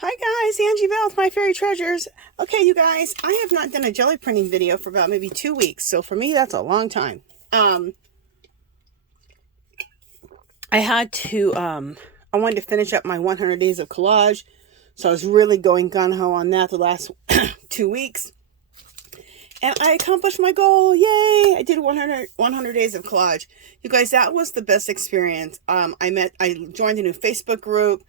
Hi guys, Angie Bell with My Fairy Treasures. Okay, you guys, I have not done a jelly printing video for about maybe 2 weeks, so for me that's a long time. I had to, I wanted to finish up my 100 days of collage, so I was really going gung-ho on that the last 2 weeks. And I accomplished my goal, yay! I did 100 days of collage. You guys, that was the best experience. I joined a new Facebook group,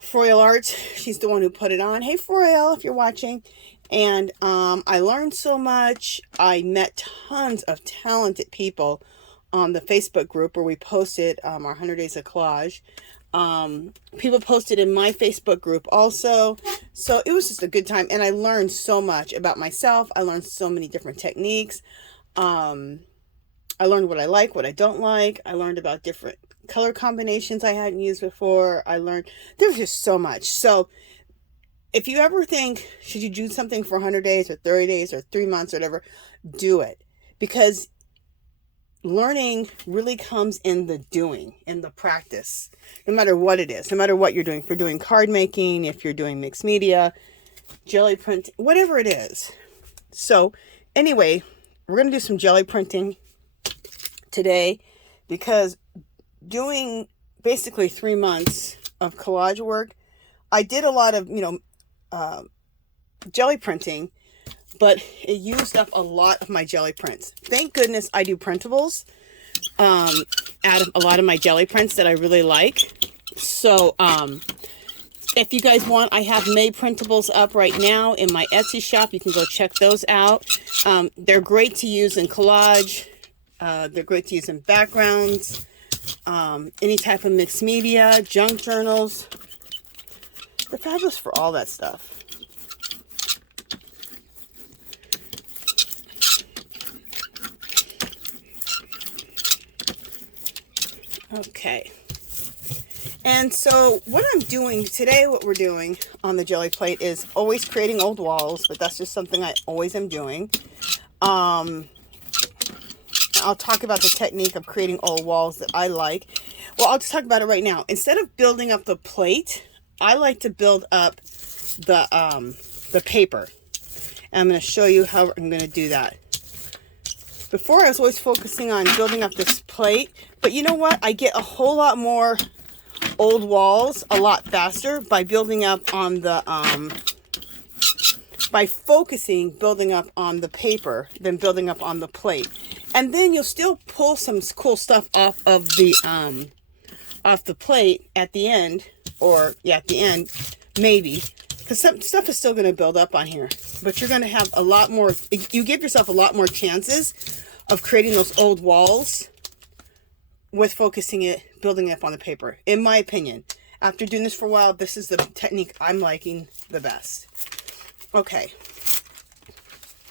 Froyle Arts. She's the one who put it on. Hey Froyle, if you're watching. And I learned so much. I met tons of talented people on the Facebook group where we posted our 100 days of collage. People posted in my Facebook group also. So it was just a good time. And I learned so much about myself. I learned so many different techniques. I learned what I like, what I don't like. I learned about different color combinations I hadn't used before. I learned, there's just so much. So if you ever think, should you do something for 100 days or 30 days or 3 months or whatever, do it. Because learning really comes in the doing, in the practice, no matter what it is, no matter what you're doing. If you're doing card making, if you're doing mixed media, jelly print, whatever it is. So anyway, we're going to do some jelly printing today because doing basically 3 months of collage work, I did a lot of, jelly printing, but it used up a lot of my jelly prints. Thank goodness I do printables out of a lot of my jelly prints that I really like. So if you guys want, I have made printables up right now in my Etsy shop. You can go check those out. They're great to use in collage. They're great to use in backgrounds. Any type of mixed media, junk journals. They're fabulous for all that stuff. Okay. And so what I'm doing today, what we're doing on the jelly plate is always creating old walls, but that's just something I always am doing. I'll talk about the technique of creating old walls that I like. Well, I'll just talk about it right now. Instead of building up the plate, I like to build up the paper. And I'm going to show you how I'm going to do that. Before, I was always focusing on building up this plate, but you know what? I get a whole lot more old walls a lot faster by building up on the by focusing building up on the paper than building up on the plate. And then you'll still pull some cool stuff off of the plate at the end, or yeah, at the end, maybe, because some stuff is still going to build up on here, but you're going to have a lot more, you give yourself a lot more chances of creating those old walls with focusing it, building it up on the paper, in my opinion. After doing this for a while, this is the technique I'm liking the best. Okay.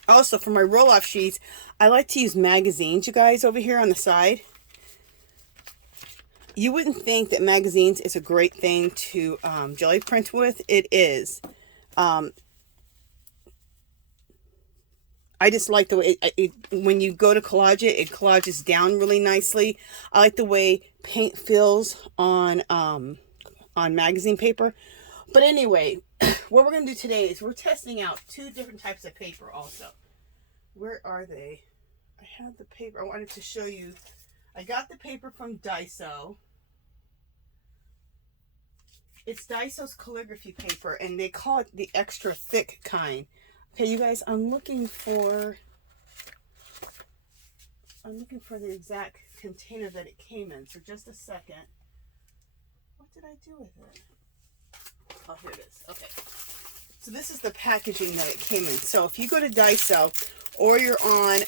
Also, for my roll-off sheets, I like to use magazines, you guys, over here on the side. You wouldn't think that magazines is a great thing to jelly print with. It is. I just like the way when you go to collage it, it collages down really nicely. I like the way paint feels on magazine paper. But anyway, what we're going to do today is we're testing out 2 different types of paper also. Where are they? I had the paper. I wanted to show you. I got the paper from Daiso. It's Daiso's calligraphy paper, and they call it the extra thick kind. Okay, you guys, I'm looking for the exact container that it came in. So just a second. What did I do with it? Oh, here it is. Okay. So this is the packaging that it came in. So if you go to Daiso or you're on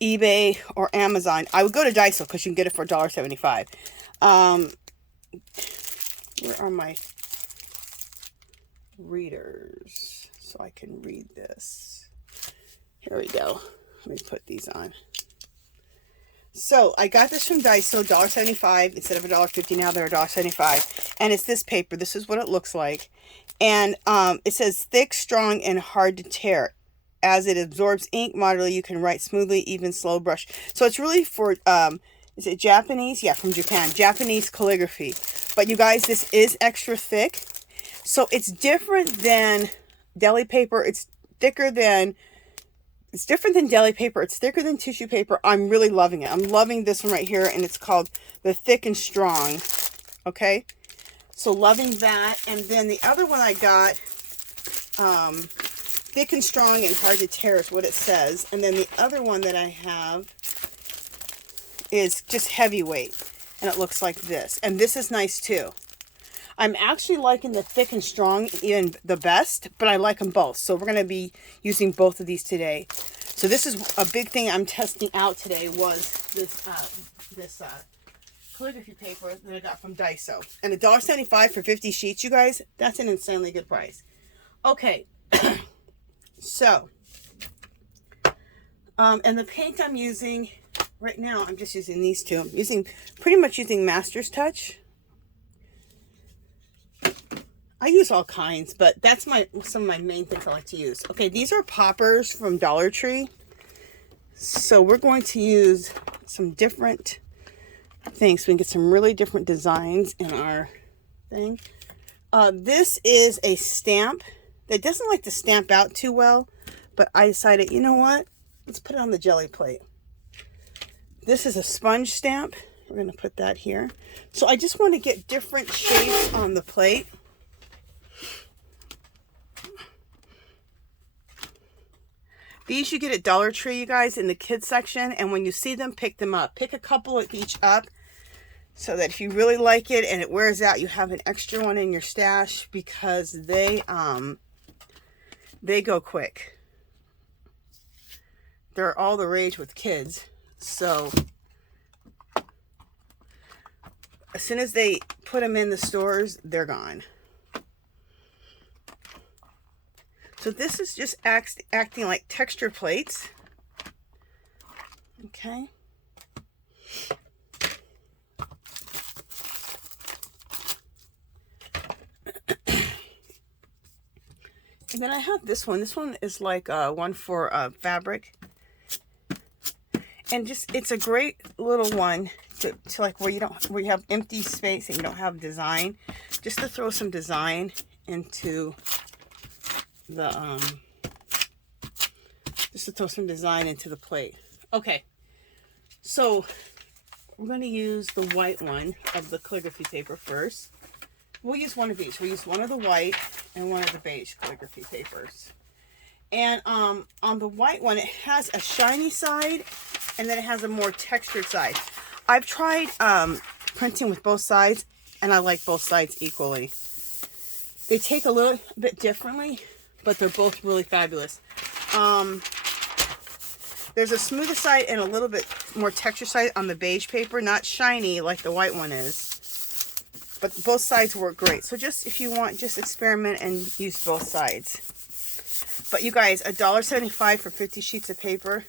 eBay or Amazon, I would go to Daiso because you can get it for $1.75. Where are my readers so I can read this? Here we go. Let me put these on. So I got this from Daiso, $1.75 instead of $1.50. Now they're $1.75, and it's this paper. This is what it looks like, and it says thick, strong, and hard to tear. As it absorbs ink moderately, you can write smoothly, even slow brush. So it's really for Is it Japanese? Yeah, from Japan. Japanese calligraphy. But you guys, this is extra thick. So it's different than deli paper. It's different than deli paper. It's thicker than tissue paper. I'm really loving it. I'm loving this one right here, and it's called the Thick and Strong. Okay, so loving that. And then the other one I got, Thick and Strong and Hard to Tear is what it says. And then the other one that I have is just heavyweight, and it looks like this. And this is nice too. I'm actually liking the Thick and Strong even the best, but I like them both. So we're going to be using both of these today. So this is a big thing I'm testing out today, was this calligraphy paper that I got from Daiso. And $1.75 for 50 sheets, you guys, that's an insanely good price. Okay, so, and the paint I'm using right now, I'm just using these two. I'm pretty much using Master's Touch. I use all kinds, but that's some of my main things I like to use. Okay, these are poppers from Dollar Tree. So we're going to use some different things so we can get some really different designs in our thing. This is a stamp that doesn't like to stamp out too well, but I decided, you know what? Let's put it on the jelly plate. This is a sponge stamp. We're going to put that here. So I just want to get different shapes on the plate. These you get at Dollar Tree, you guys, in the kids section. And when you see them, pick them up. Pick a couple of each up so that if you really like it and it wears out, you have an extra one in your stash, because they go quick. They're all the rage with kids. So as soon as they put them in the stores, they're gone. So this is just acting like texture plates. Okay. And then I have this one. This one is like one for fabric. And just, it's a great little one to like where you have empty space and you don't have design. Just to throw some design into the plate. Okay, so we're going to use the white one of the calligraphy paper first. We'll use one of each. We'll use one of the white and one of the beige calligraphy papers. And on the white one, it has a shiny side and then it has a more textured side. I've tried printing with both sides, and I like both sides equally. They take a little bit differently, but they're both really fabulous. There's a smoother side and a little bit more texture side on the beige paper. Not shiny like the white one is, but both sides work great. So just, if you want, just experiment and use both sides. But you guys, $1.75 for 50 sheets of paper.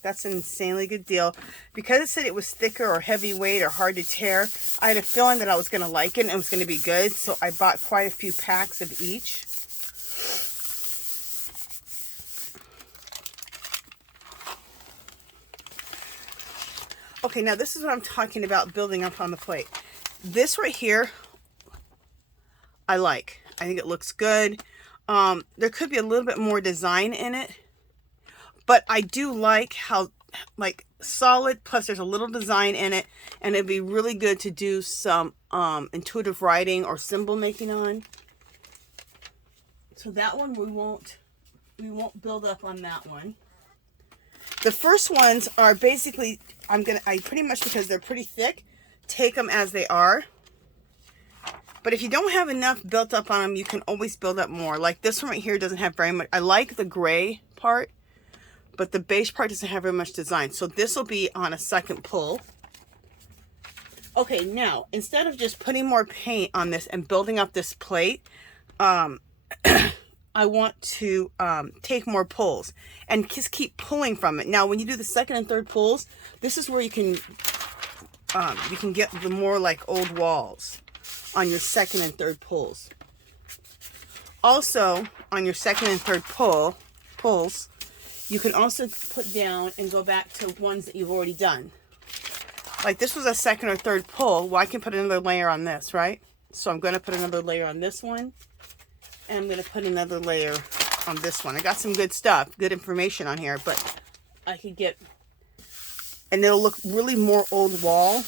That's an insanely good deal. Because it said it was thicker or heavyweight or hard to tear, I had a feeling that I was going to like it and it was going to be good. So I bought quite a few packs of each. Okay, now this is what I'm talking about, building up on the plate. This right here, I like. I think it looks good. There could be a little bit more design in it, but I do like how, like, solid, plus there's a little design in it, and it'd be really good to do some intuitive writing or symbol making on. So that one we won't build up on that one. The first ones are basically, I pretty much, because they're pretty thick, take them as they are. But if you don't have enough built up on them, you can always build up more. Like this one right here doesn't have very much. I like the gray part, but the beige part doesn't have very much design. So this will be on a second pull. Okay, now, instead of just putting more paint on this and building up this plate, I want to take more pulls and just keep pulling from it. Now, when you do the second and third pulls, this is where you can get the more like old walls on your second and third pulls. Also, on your second and third pulls, you can also put down and go back to ones that you've already done. like this was a second or third pull, well, I can put another layer on this, right? So I'm going to put another layer on this one, and I'm going to put another layer on this one. I got some good stuff, good information on here, but I could get, and it'll look really more old wall.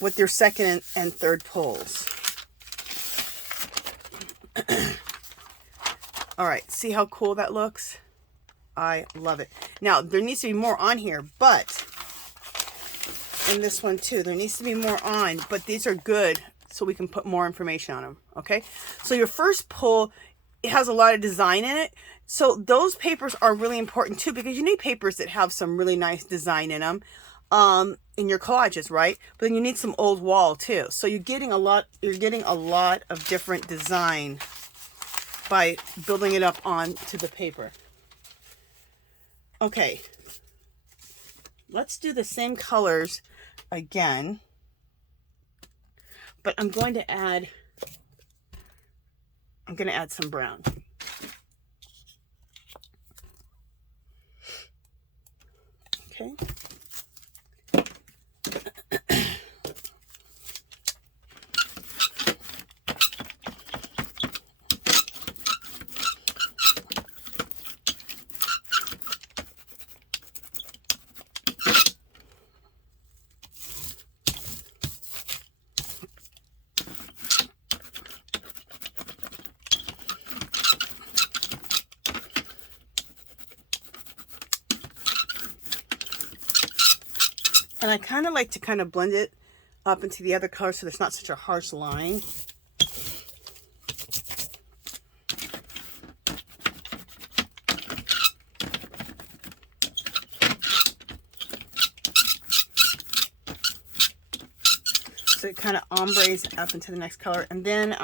With your second and third pulls. All right, see how cool that looks? I love it. Now, there needs to be more on here, but in this one too, there needs to be more on, but these are good so we can put more information on them, okay? So your first pull, it has a lot of design in it. So those papers are really important too, because you need papers that have some really nice design in them. In your collages, right? But then you need some old wall too. So you're getting a lot of different design by building it up onto the paper. Okay. Let's do the same colors again. But I'm going to add some brown. Okay. And I kind of like to kind of blend it up into the other color so there's not such a harsh line. So it kind of ombres up into the next color. And then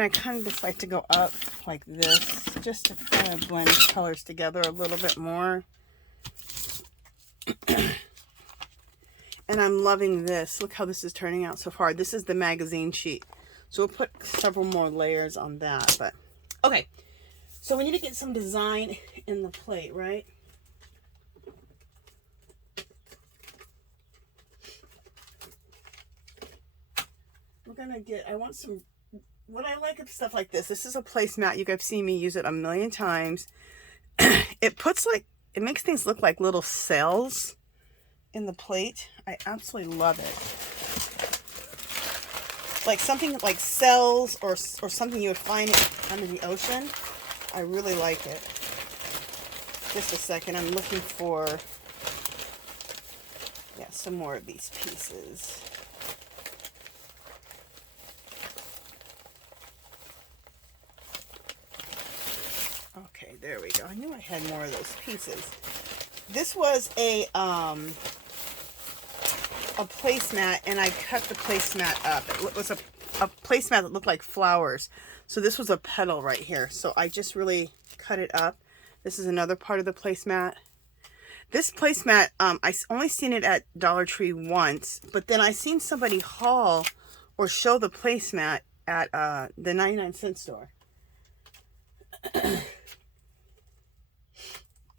I kind of just like to go up like this, just to kind of blend colors together a little bit more. And I'm loving this. Look how this is turning out so far. This is the magazine sheet. So we'll put several more layers on that. But okay, so we need to get some design in the plate, right? We're gonna get, I want some, what I like of stuff like this is a placemat. You guys have seen me use it a million times. It puts like, it makes things look like little cells in the plate. I absolutely love it. Like something like cells or something you would find under the ocean. I really like it. Just a second, I'm looking for, yeah, some more of these pieces. Okay, there we go. I knew I had more of those pieces. This was a placemat, and I cut the placemat up. It was a placemat that looked like flowers. So this was a petal right here. So I just really cut it up. This is another part of the placemat. This placemat, I only seen it at Dollar Tree once, but then I seen somebody haul or show the placemat at the 99-cent store. And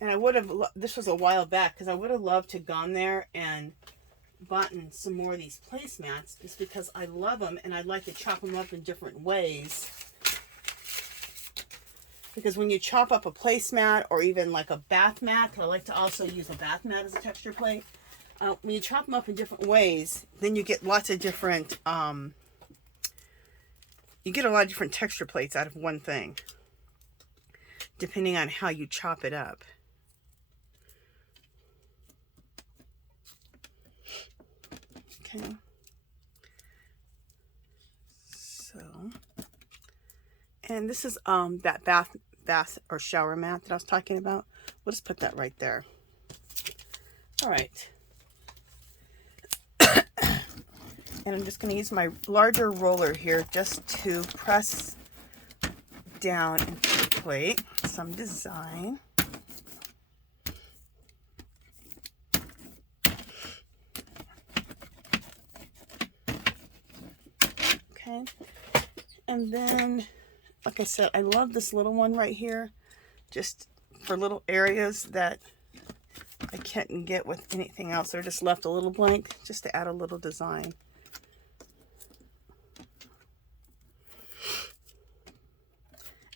I would have, this was a while back, because I would have loved to have gone there and bought some more of these placemats, just because I love them and I'd like to chop them up in different ways. Because when you chop up a placemat or even like a bath mat, I like to also use a bath mat as a texture plate. When you chop them up in different ways, then you get lots of different, you get a lot of different texture plates out of one thing, depending on how you chop it up. Okay. So, and this is that bath or shower mat that I was talking about. We'll just put that right there. All right. And I'm just going to use my larger roller here just to press down into the plate some design. design. And then, like I said, I love this little one right here, just for little areas that I can't get with anything else. They're just left a little blank, just to add a little design.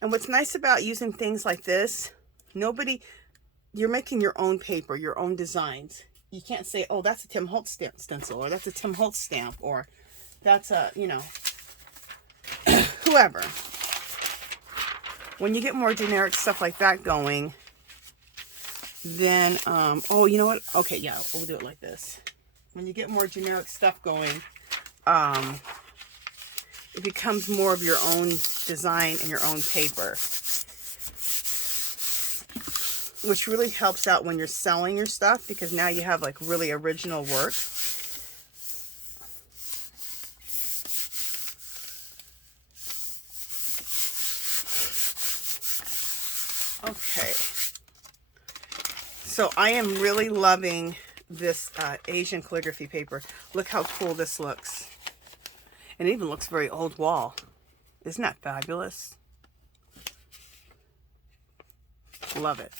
And what's nice about using things like this, you're making your own paper, your own designs. You can't say, oh, that's a Tim Holtz stencil, or that's a Tim Holtz stamp, or that's a, you know, whoever. When you get more generic stuff like that going, then, oh, you know what? Okay, yeah, we'll do it like this. When you get more generic stuff going, it becomes more of your own design and your own paper, which really helps out when you're selling your stuff, because now you have like really original work. Okay, so I am really loving this Asian calligraphy paper. Look how cool this looks. And it even looks very old wall. Isn't that fabulous? Love it.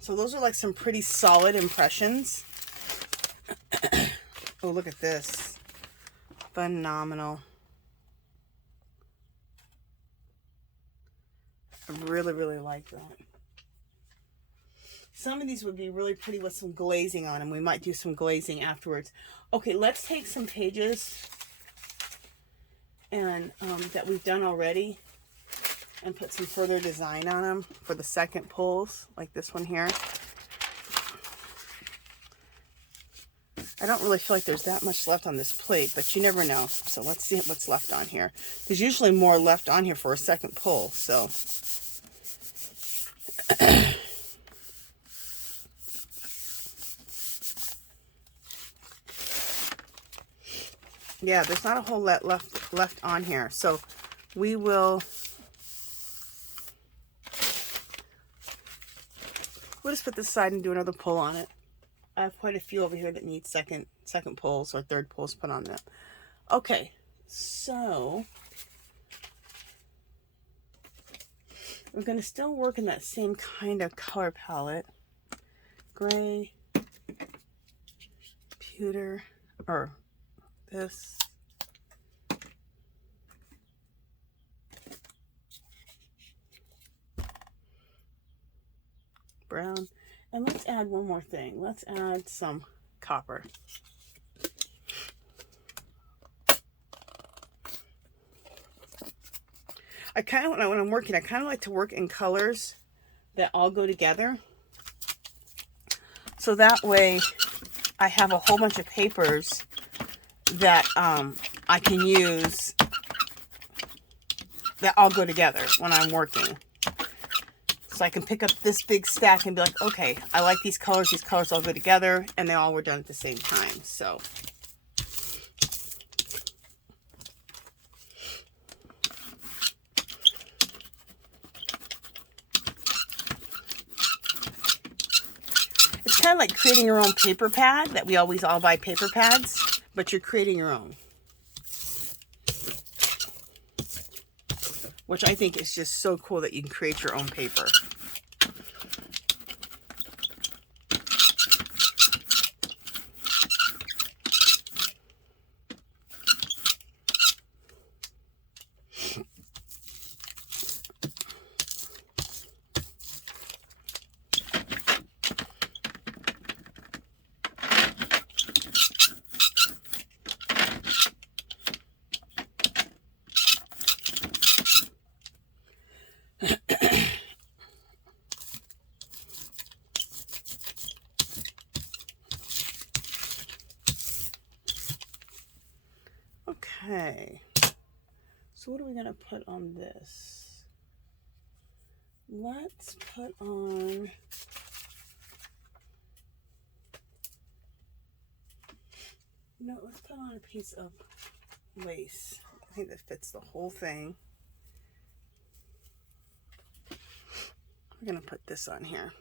So those are like some pretty solid impressions. Oh, look at this. Phenomenal. I really, really like that. Some of these would be really pretty with some glazing on them. We might do some glazing afterwards. Okay, let's take some pages and that we've done already and put some further design on them for the second pulls, like this one here. I don't really feel like there's that much left on this plate, but you never know. So let's see what's left on here. There's usually more left on here for a second pull, so... Yeah, there's not a whole lot left on here. So we will... We'll just put this aside and do another pull on it. I have quite a few over here that need second pulls or third pulls put on them. Okay, so we're going to still work in that same kind of color palette. Gray, pewter, or this. Brown. And let's add one more thing. Let's add some copper. I kind of, when I'm working, I kind of like to work in colors that all go together. So that way I have a whole bunch of papers that I can use that all go together when I'm working. So I can pick up this big stack and be like, okay, I like these colors all go together, and they all were done at the same time. So it's kind of like creating your own paper pad, that we always all buy paper pads, but you're creating your own, which I think is just so cool that you can create your own paper. Okay, so what are we going to put on this? Let's put on... No, let's put on a piece of lace. I think that fits the whole thing. We're going to put this on here.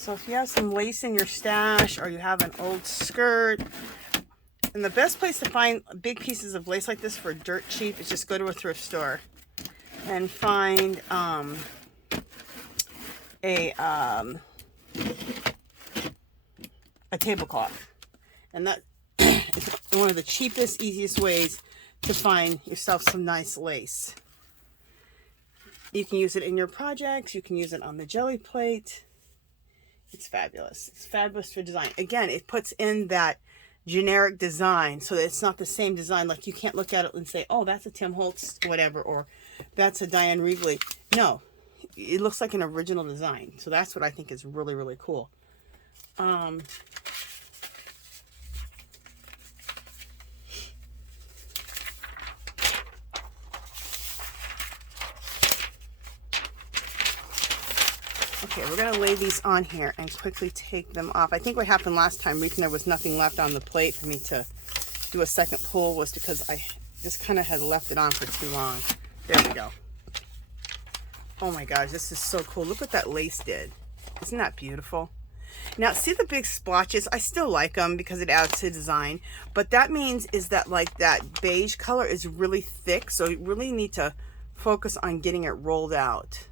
So if you have some lace in your stash or you have an old skirt, and the best place to find big pieces of lace like this for dirt cheap is just go to a thrift store and find a tablecloth. And that is one of the cheapest, easiest ways to find yourself some nice lace. You can use it in your projects. You can use it on the jelly plate. It's fabulous. It's fabulous for design. Again, it puts in that generic design so that it's not the same design. Like you can't look at it and say, oh, that's a Tim Holtz whatever, or that's a Diane Reevely. No, it looks like an original design. So that's what I think is really, really cool. Okay, we're going to lay these on here and quickly take them off. I think what happened last time, reason there was nothing left on the plate for me to do a second pull, was because I just kind of had left it on for too long. There we go. Oh my gosh, this is so cool. Look what that lace did. Isn't that beautiful? Now, see the big splotches? I still like them because it adds to design. But that means is that like that beige color is really thick. So you really need to focus on getting it rolled out.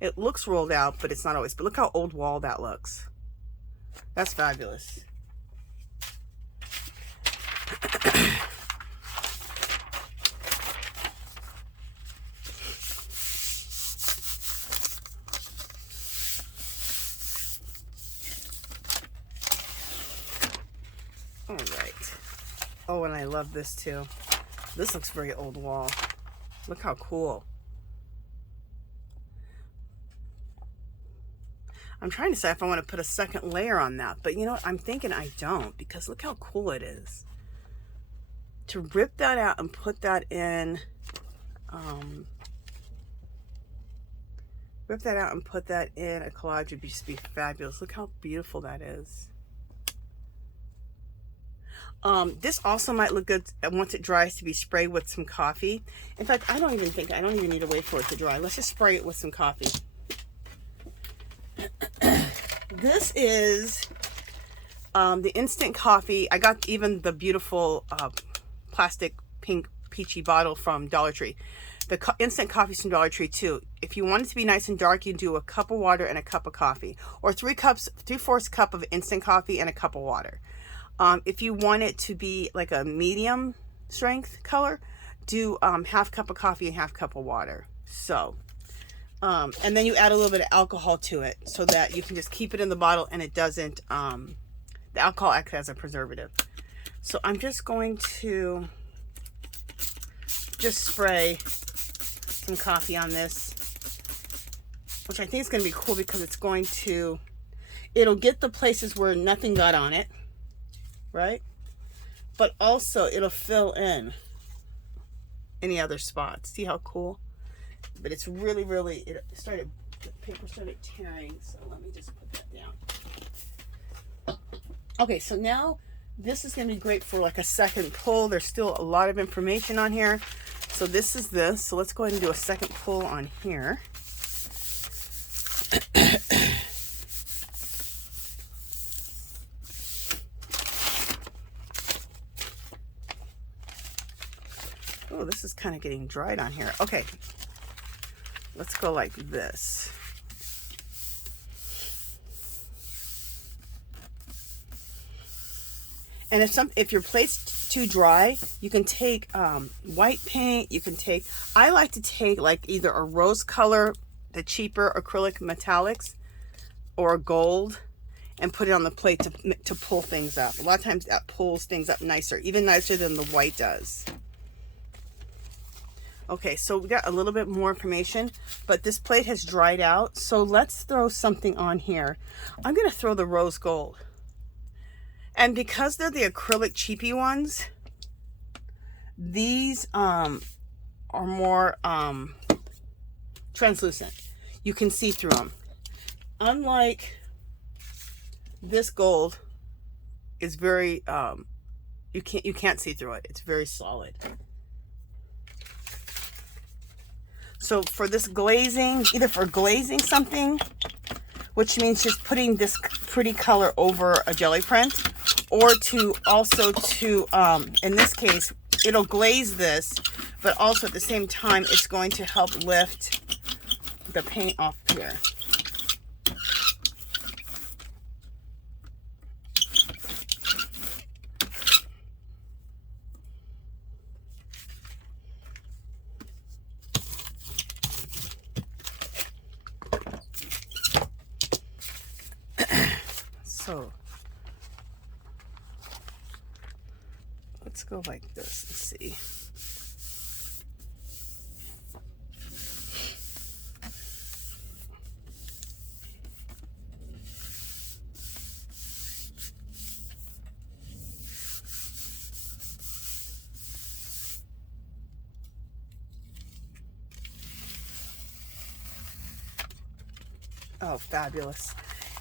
It looks rolled out, but it's not always. But look how old wall that looks. That's fabulous. All right. Oh, and I love this too. This looks very old wall. Look how cool. I'm trying to decide if I want to put a second layer on that, but you know what? I'm thinking I don't, because look how cool it is. To rip that out and put that in, rip that out and put that in a collage would just be fabulous. Look how beautiful that is. This also might look good once it dries to be sprayed with some coffee. In fact, I don't even need to wait for it to dry. Let's just spray it with some coffee. This is the instant coffee. I got even the beautiful plastic pink peachy bottle from Dollar Tree. The instant coffee's from Dollar Tree too. If you want it to be nice and dark, you do a cup of water and a cup of coffee, or 3/4 cup of instant coffee and a cup of water. If you want it to be like a medium strength color, do half cup of coffee and half cup of water. So. And then you add a little bit of alcohol to it so that you can just keep it in the bottle and it doesn't, the alcohol acts as a preservative. So I'm just going to just spray some coffee on this, which I think is going to be cool because it's going to, it'll get the places where nothing got on it, right? But also it'll fill in any other spots. See how cool? But it's really, really, the paper started tearing, so let me just put that down. Okay, so now this is going to be great for like a second pull. There's still a lot of information on here. So this is this. So let's go ahead and do a second pull on here. Oh, this is kind of getting dried on here. Okay. Let's go like this. And if your plate's too dry, you can take white paint. You can take, I like to take like either a rose color, the cheaper acrylic metallics, or gold, and put it on the plate to pull things up. A lot of times that pulls things up nicer, even nicer than the white does. Okay, so we got a little bit more information, but this plate has dried out. So let's throw something on here. I'm going to throw the rose gold. And because they're the acrylic cheapy ones, these are more translucent. You can see through them. Unlike this gold is very, you can't see through it. It's very solid. So for this glazing, either for glazing something, which means just putting this pretty color over a jelly print, or to also to, in this case, it'll glaze this, but also at the same time, it's going to help lift the paint off here. So let's go like this and see. Oh, fabulous.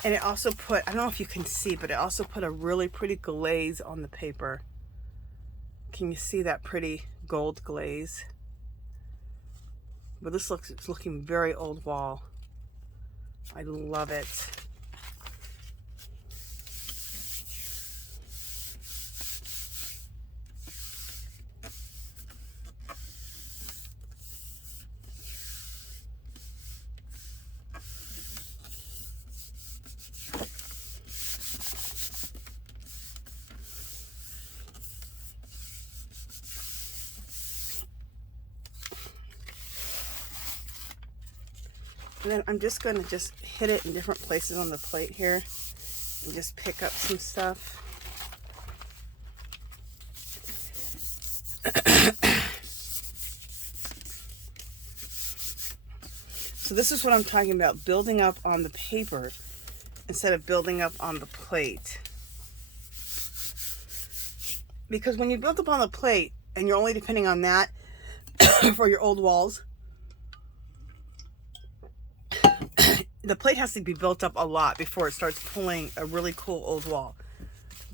And it also put, I don't know if you can see, but it also put a really pretty glaze on the paper. Can you see that pretty gold glaze? But this looks, it's looking very old wall. I love it. And then I'm just going to just hit it in different places on the plate here and just pick up some stuff. So this is what I'm talking about, building up on the paper instead of building up on the plate. Because when you build up on the plate and you're only depending on that for your old walls, the plate has to be built up a lot before it starts pulling a really cool old wall.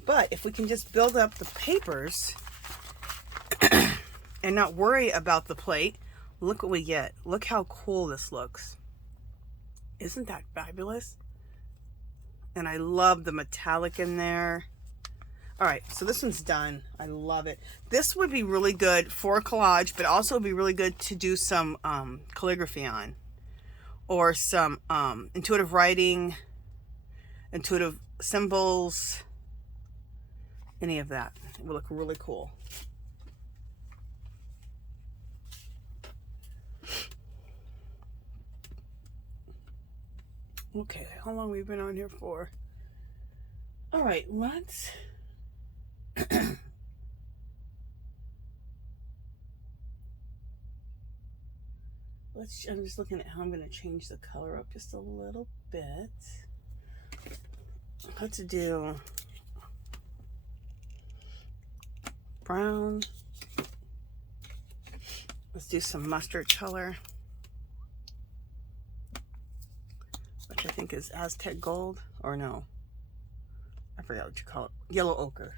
But if we can just build up the papers and not worry about the plate, look what we get. Look how cool this looks. Isn't that fabulous? And I love the metallic in there. All right, so this one's done. I love it. This would be really good for a collage, but also would be really good to do some calligraphy on. Or some intuitive writing, intuitive symbols, any of that. It will look really cool. Okay, how long have we been on here for? All right, let's I'm just looking at how I'm going to change the color up just a little bit. Let's do brown. Let's do some mustard color, which I think is Aztec gold, or no, I forgot what you call it. Yellow ochre.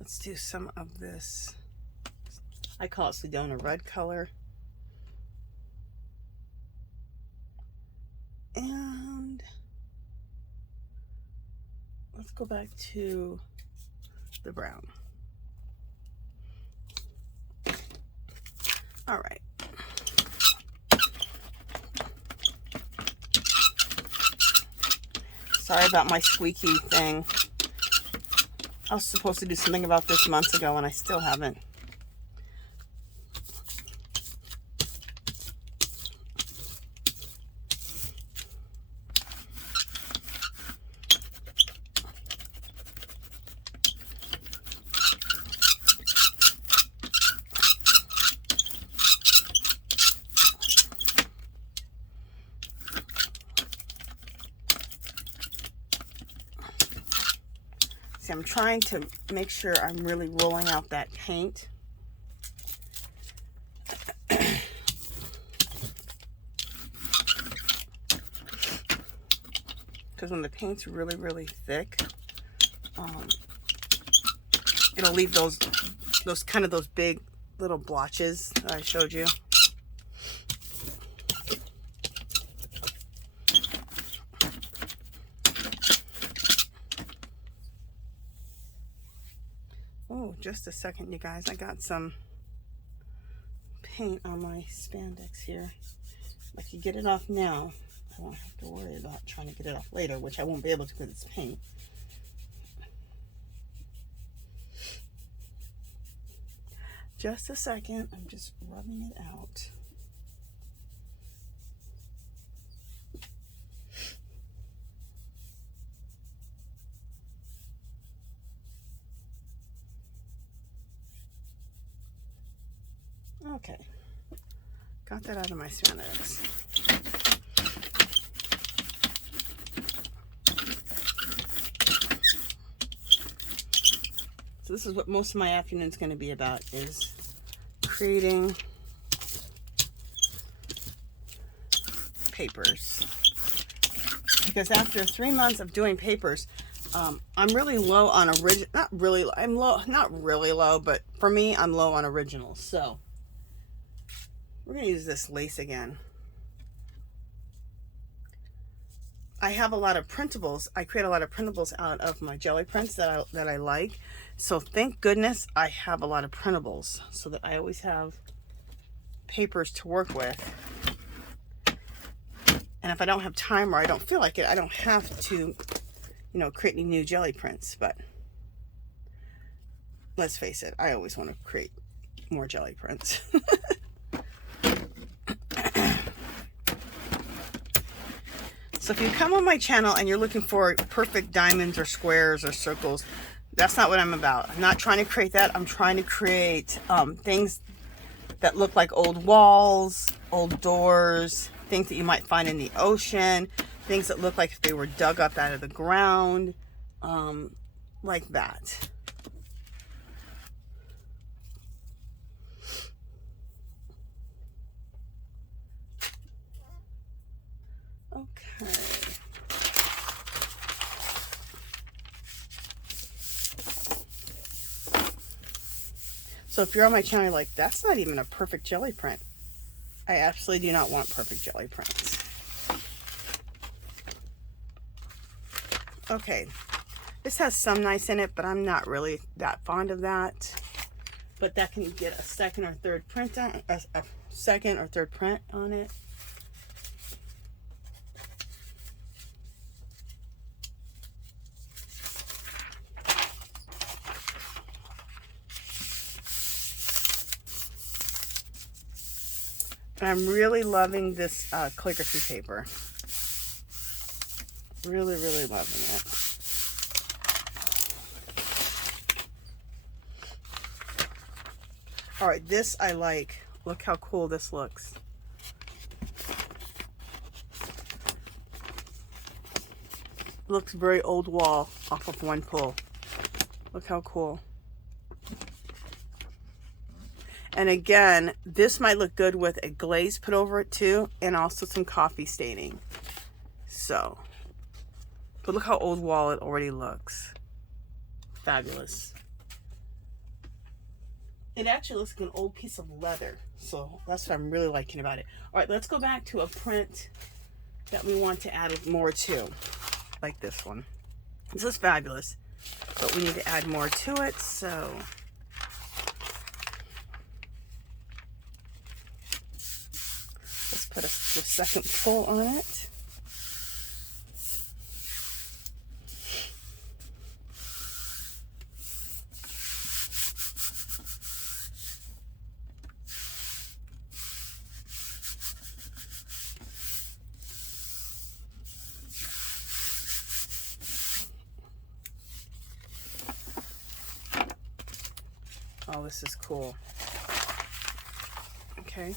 Let's do some of this. I call it Sedona red color. And let's go back to the brown. All right. Sorry about my squeaky thing. I was supposed to do something about this months ago and I still haven't. See, I'm trying to make sure I'm really rolling out that paint. Because when the paint's really, really thick, it'll leave those big little blotches that I showed you. Oh, just a second, you guys. I got some paint on my spandex here. If I could get it off now, I won't have to worry about trying to get it off later, which I won't be able to because it's paint. Just a second. I'm just rubbing it out. Okay, got that out of my spandex. So this is what most of my afternoon is going to be about, is creating papers. Because after 3 months of doing papers, I'm really low on original. Not really low, but for me, I'm low on originals. So we're going to use this lace again. I have a lot of printables. I create a lot of printables out of my jelly prints that I like. So thank goodness I have a lot of printables so that I always have papers to work with. And if I don't have time or I don't feel like it, I don't have to, you know, create any new jelly prints. But let's face it, I always want to create more jelly prints. So if you come on my channel and you're looking for perfect diamonds or squares or circles, that's not what I'm about. I'm not trying to create that. I'm trying to create things that look like old walls, old doors, things that you might find in the ocean, things that look like if they were dug up out of the ground, like that. Okay. So if you're on my channel, you're like, that's not even a perfect jelly print. I absolutely do not want perfect jelly prints. Okay. This has some nice in it, but I'm not really that fond of that. But that can get a second or third print on a second or third print on it. I'm really loving this calligraphy paper. Really, really loving it. All right, this I like. Look how cool this looks. Looks very old wall off of one pull. Look how cool. And again, this might look good with a glaze put over it too, and also some coffee staining. So, but look how old wall it already looks. Fabulous. It actually looks like an old piece of leather. So that's what I'm really liking about it. All right, let's go back to a print that we want to add more to, like this one. This is fabulous, but we need to add more to it, so let's put a second pull on it. Oh, this is cool. Okay.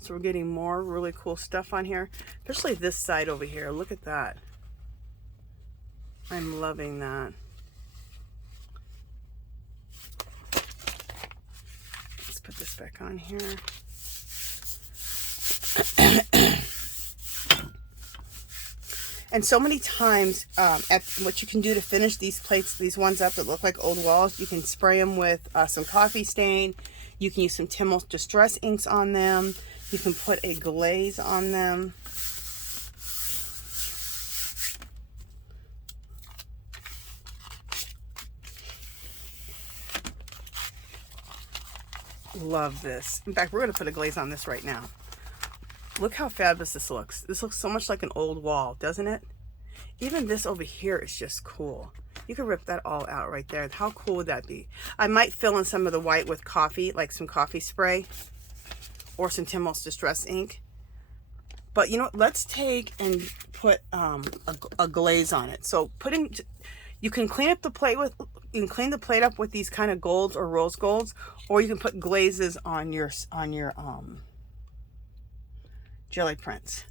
So we're getting more really cool stuff on here, especially this side over here. Look at that. I'm loving that. Let's put this back on here. And so many times, what you can do to finish these plates, these ones up that look like old walls, you can spray them with some coffee stain. You can use some Timmel Distress inks on them. You can put a glaze on them. Love this. In fact, we're going to put a glaze on this right now. Look how fabulous this looks. This looks so much like an old wall, doesn't it? Even this over here is just cool. You could rip that all out right there. How cool would that be? I might fill in some of the white with coffee, like some coffee spray or some Timmel's Distress ink. But you know what? Let's take and put a glaze on it. So you can clean up the plate with, you can clean the plate up with these kind of golds or rose golds, or you can put glazes on your jelly prints.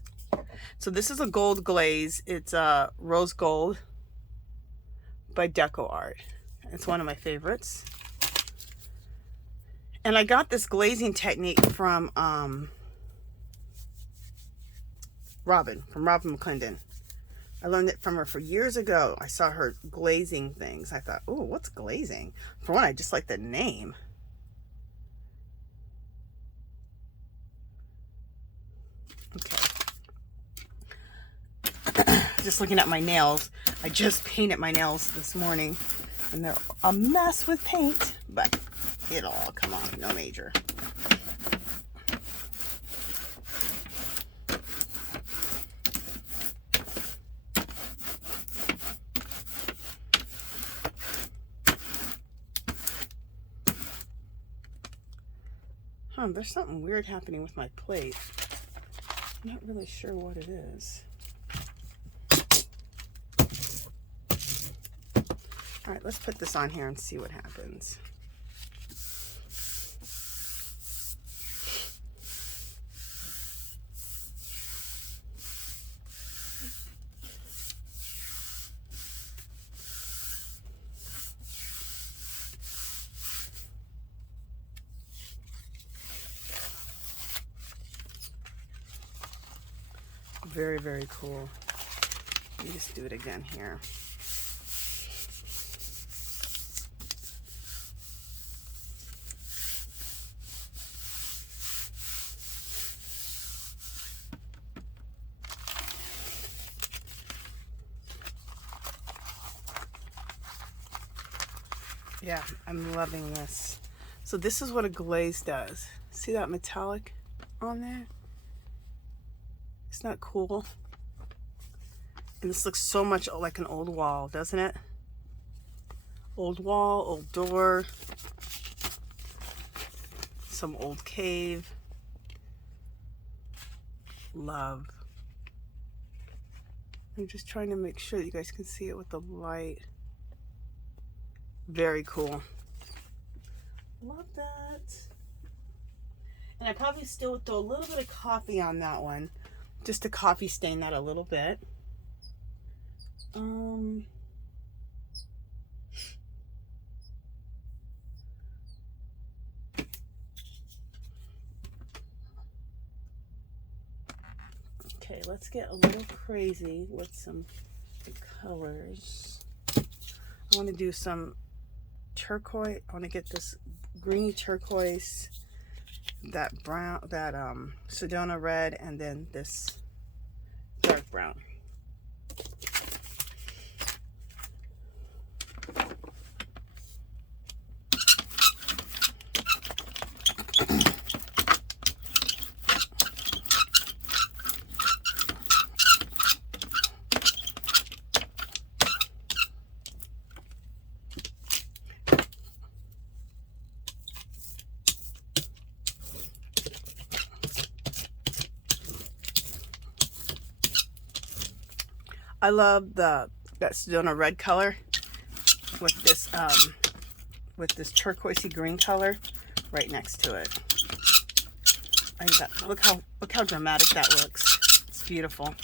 So this is a gold glaze. It's rose gold by Deco Art. It's one of my favorites. And I got this glazing technique from Robin McClendon. I learned it from her for years ago. I saw her glazing things. I thought, oh, what's glazing? For one, I just like the name. Okay. Just looking at my nails. I just painted my nails this morning, and they're a mess with paint, but it'll all come off, no major. There's something weird happening with my plate. I'm not really sure what it is. All right, let's put this on here and see what happens. Very, very cool. Let me just do it again here. Yeah, I'm loving this. So this is what a glaze does. See that metallic on there? It's not cool. And this looks so much like an old wall, doesn't it? Old wall, old door, some old cave. Love. I'm just trying to make sure that you guys can see it with the light. Very cool. Love that. And I probably still would throw a little bit of coffee on that one, just to coffee stain that a little bit. Okay, let's get a little crazy with some colors. I want to do some turquoise. I want to get this greeny turquoise, that brown, that Sedona red, and then this dark brown. I love that Sedona red color with this turquoisey green color right next to it. I think that, look how dramatic that looks. It's beautiful.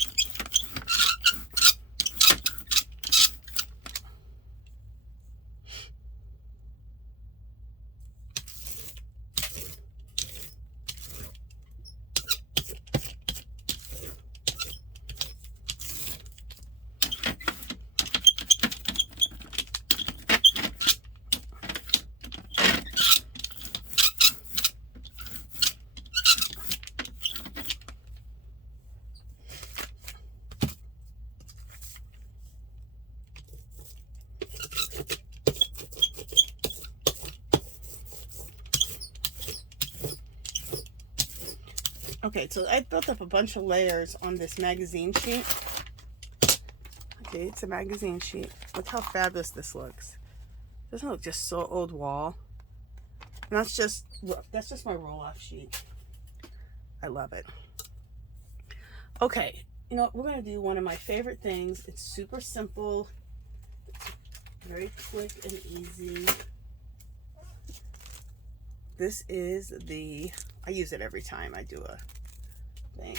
Okay, so I built up a bunch of layers on this magazine sheet. Okay, it's a magazine sheet. Look how fabulous this looks. Doesn't it look just so old wall? And that's just my roll-off sheet. I love it. Okay, you know, we're going to do one of my favorite things. It's super simple, very quick and easy. This is I use it every time I do a thing.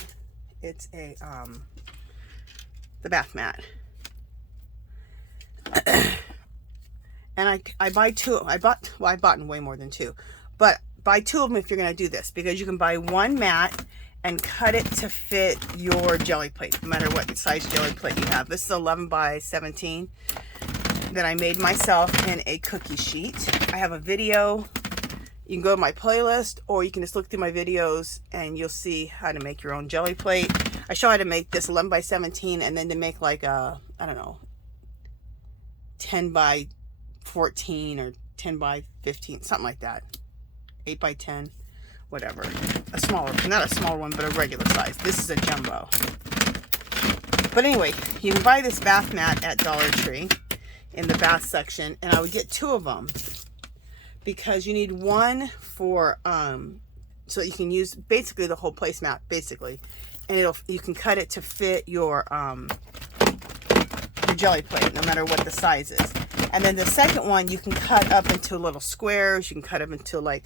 It's a, the bath mat. And I buy two. I bought way more than two, but buy two of them if you're going to do this, because you can buy one mat and cut it to fit your jelly plate, no matter what size jelly plate you have. This is 11 by 17 that I made myself in a cookie sheet. I have a video. You can go to my playlist, or you can just look through my videos and you'll see how to make your own jelly plate. I show how to make this 11 by 17 and then to make like a, I don't know, 10 by 14 or 10 by 15, something like that. 8 by 10, whatever. A smaller, not a small one, but a regular size. This is a jumbo. But anyway, you can buy this bath mat at Dollar Tree in the bath section, and I would get two of them because you need one for so that you can use basically the whole placemat basically, and you can cut it to fit your jelly plate, no matter what the size is. And then the second one you can cut up into little squares. You can cut up into like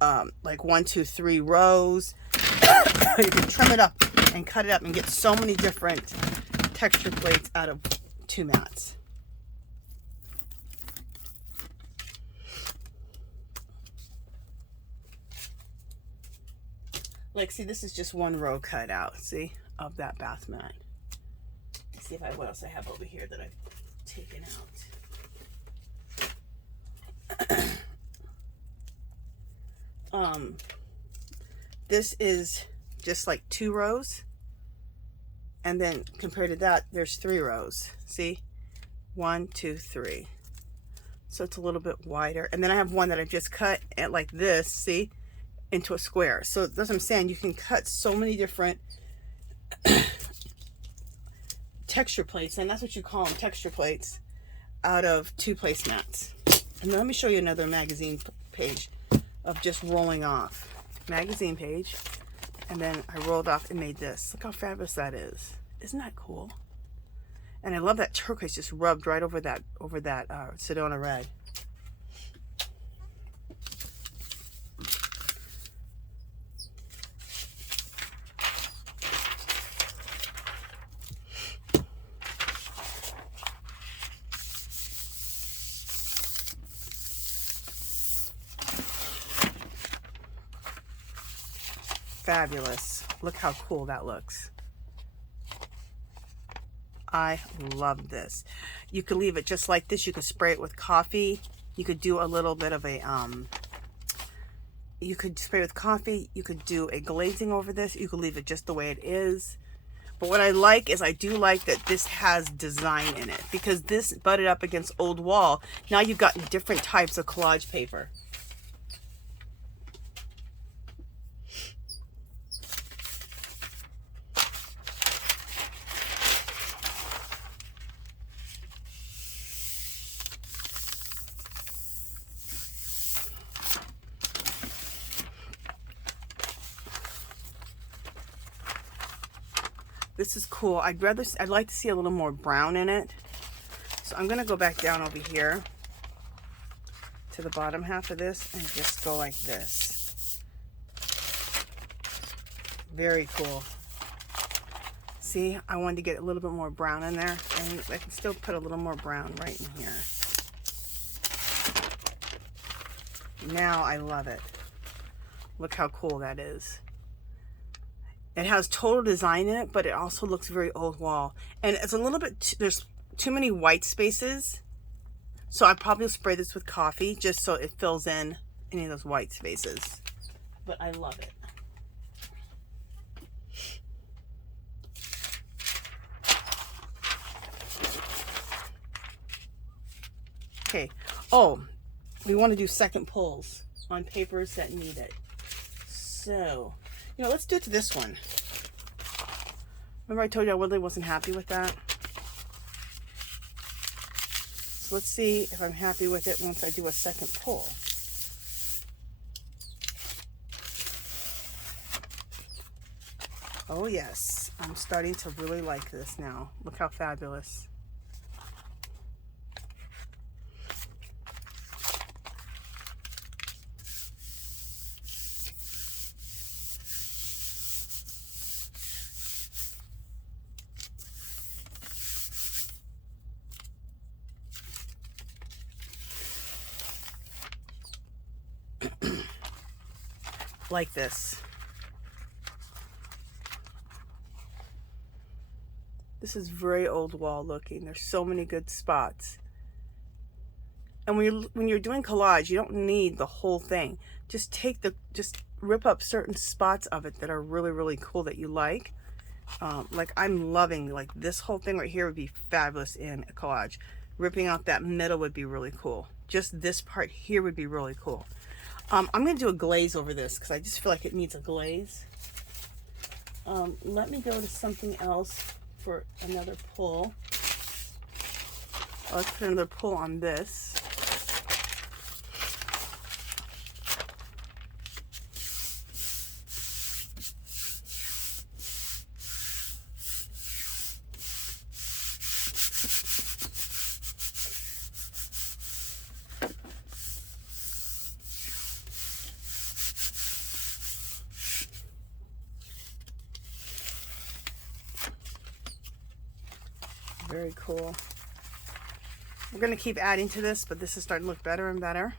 1, 2, 3 rows. You can trim it up and cut it up and get so many different texture plates out of 2 mats. Like, see, this is just 1 row cut out, see, of that bath mat. Let's see what else I have over here that I've taken out. This is just like 2 rows, and then compared to that, there's 3 rows. See, 1, 2, 3. So it's a little bit wider. And then I have one that I've just cut at like this, see, into a square. So that's what I'm saying. You can cut so many different texture plates, and that's what you call them, texture plates, out of 2 placemats. And then let me show you another magazine page of just rolling off. Magazine page. And then I rolled off and made this. Look how fabulous that is. Isn't that cool? And I love that turquoise just rubbed right over that Sedona red. Fabulous. Look how cool that looks. I love this. You could leave it just like this. You could spray it with coffee. You could do a little bit of a you could spray with coffee. You could do a glazing over this. You could leave it just the way it is. But what I like is I do like that this has design in it, because this butted up against old wall. Now you've got different types of collage paper. This is cool. I'd like to see a little more brown in it. So I'm going to go back down over here to the bottom half of this and just go like this. Very cool. See, I wanted to get a little bit more brown in there, and I can still put a little more brown right in here. Now I love it. Look how cool that is. It has total design in it, but it also looks very old wall. And it's a little bit, there's too many white spaces. So I probably spray this with coffee just so it fills in any of those white spaces. But I love it. Okay. Oh, we want to do second pulls on papers that need it. So You know, let's do it to this one. Remember I told you I really wasn't happy with that? So let's see if I'm happy with it once I do a second pull. Oh yes, I'm starting to really like this now. Look how fabulous. Like this. This is very old wall looking. There's so many good spots. And when you're doing collage, you don't need the whole thing. Just rip up certain spots of it that are really, really cool that you like. Like I'm loving, like this whole thing right here would be fabulous in a collage. Ripping out that middle would be really cool. Just this part here would be really cool. I'm going to do a glaze over this because I just feel like it needs a glaze. Let me go to something else for another pull. Let's put another pull on this. Very cool. We're going to keep adding to this, but this is starting to look better and better.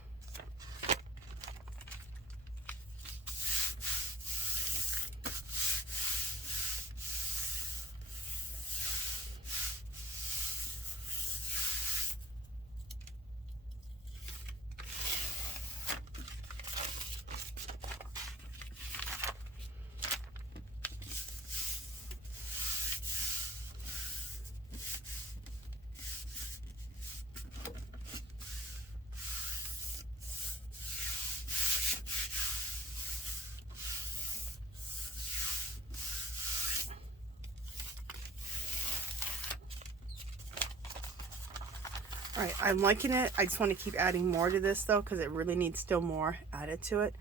All right, I'm liking it. I just want to keep adding more to this though, because it really needs still more added to it.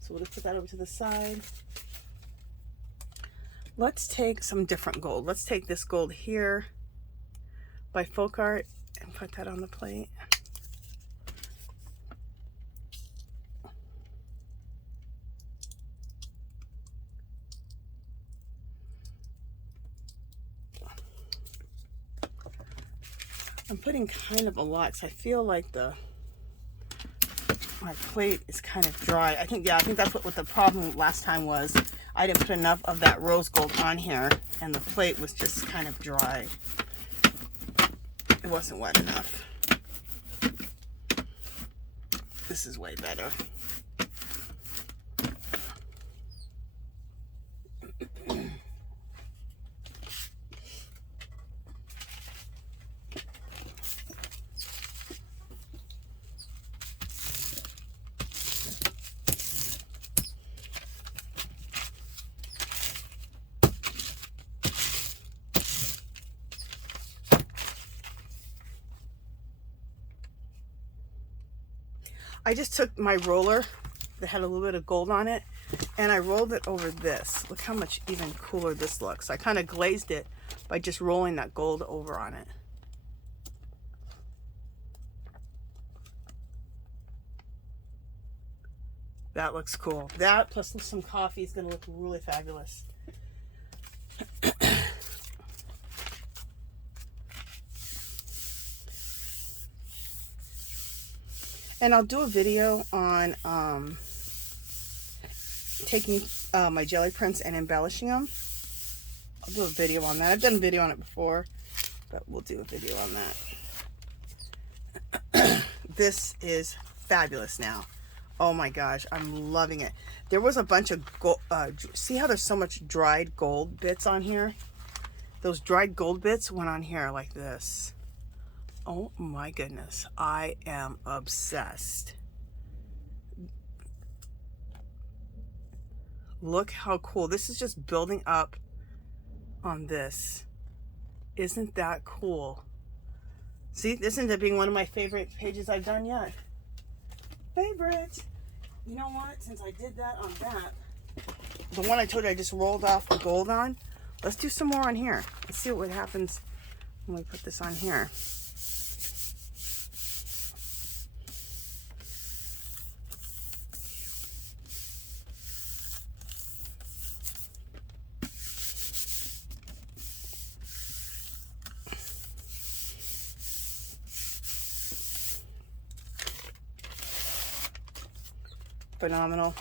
So we'll just put that over to the side. Let's take some different gold. Let's take this gold here by Folk Art and put that on the plate. I'm putting kind of a lot because I feel like my plate is kind of dry. I think that's what the problem last time was. I didn't put enough of that rose gold on here and the plate was just kind of dry. It wasn't wet enough. This is way better. I just took my roller that had a little bit of gold on it and I rolled it over this. Look how much even cooler this looks. I kind of glazed it by just rolling that gold over on it. That looks cool. That plus some coffee is going to look really fabulous. And I'll do a video on taking my jelly prints and embellishing them. I'll do a video on that. I've done a video on it before, but we'll do a video on that. This is fabulous now. Oh my gosh, I'm loving it. There was a bunch of gold. See how there's so much dried gold bits on here? Those dried gold bits went on here like this. Oh my goodness, I am obsessed. Look how cool. This is just building up on this. Isn't that cool? See, this ended up being one of my favorite pages I've done yet. Favorite. You know what? Since I did that on that, the one I told you I just rolled off the gold on, let's do some more on here. Let's see what happens when we put this on here. Phenomenal.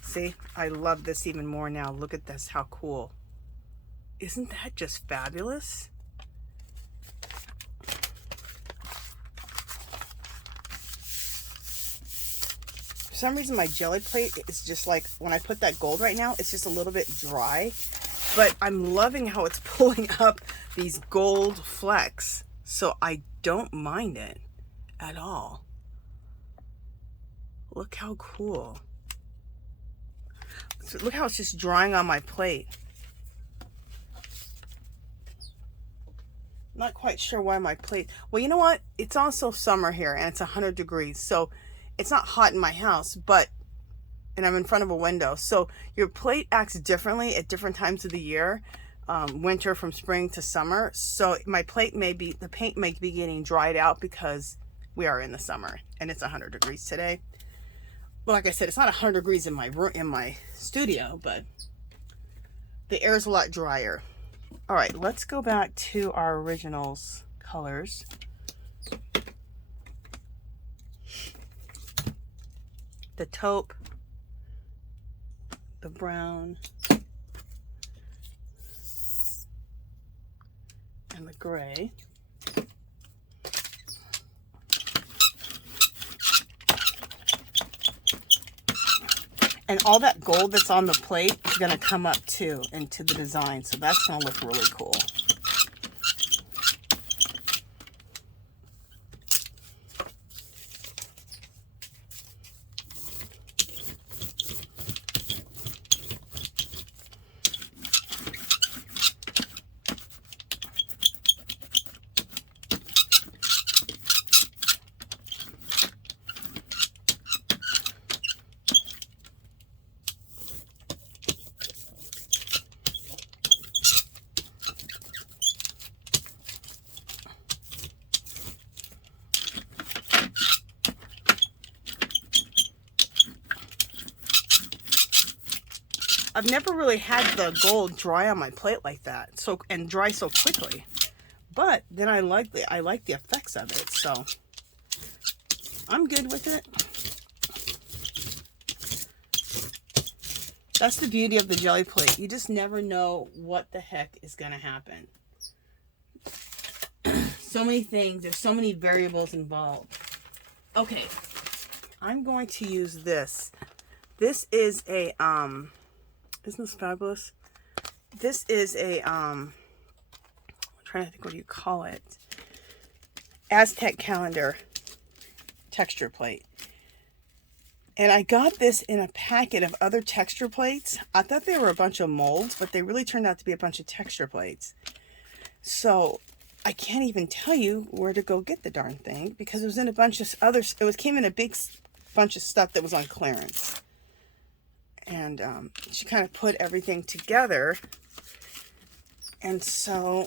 See, I love this even more now. Look at this, how cool. Isn't that just fabulous? For some reason my jelly plate is just like, when I put that gold right now, it's just a little bit dry, but I'm loving how it's pulling up these gold flecks, so I don't mind it at all. Look how cool. So look how it's just drying on my plate. Not quite sure why my plate... Well, you know what? It's also summer here and it's 100 degrees. So it's not hot in my house, but... And I'm in front of a window. So your plate acts differently at different times of the year. Winter from spring to summer. So my plate may be... The paint may be getting dried out because we are in the summer. And it's 100 degrees today. Well, like I said, it's not 100 degrees in my room, in my studio, but the air is a lot drier. All right, let's go back to our originals colors. The taupe, the brown, and the gray. And all that gold that's on the plate is going to come up too into the design. So that's going to look really cool. I've never really had the gold dry on my plate like that, and dry so quickly. But then I like the effects of it, so I'm good with it. That's the beauty of the jelly plate. You just never know what the heck is going to happen. So many things. There's so many variables involved. Okay, I'm going to use this. This is a isn't this fabulous? This is a I'm trying to think, what do you call it? Aztec calendar texture plate. And I got this in a packet of other texture plates. I thought they were a bunch of molds, but they really turned out to be a bunch of texture plates. So I can't even tell you where to go get the darn thing, because it was in a bunch of others. Came in a big bunch of stuff that was on clearance. And she kind of put everything together. And so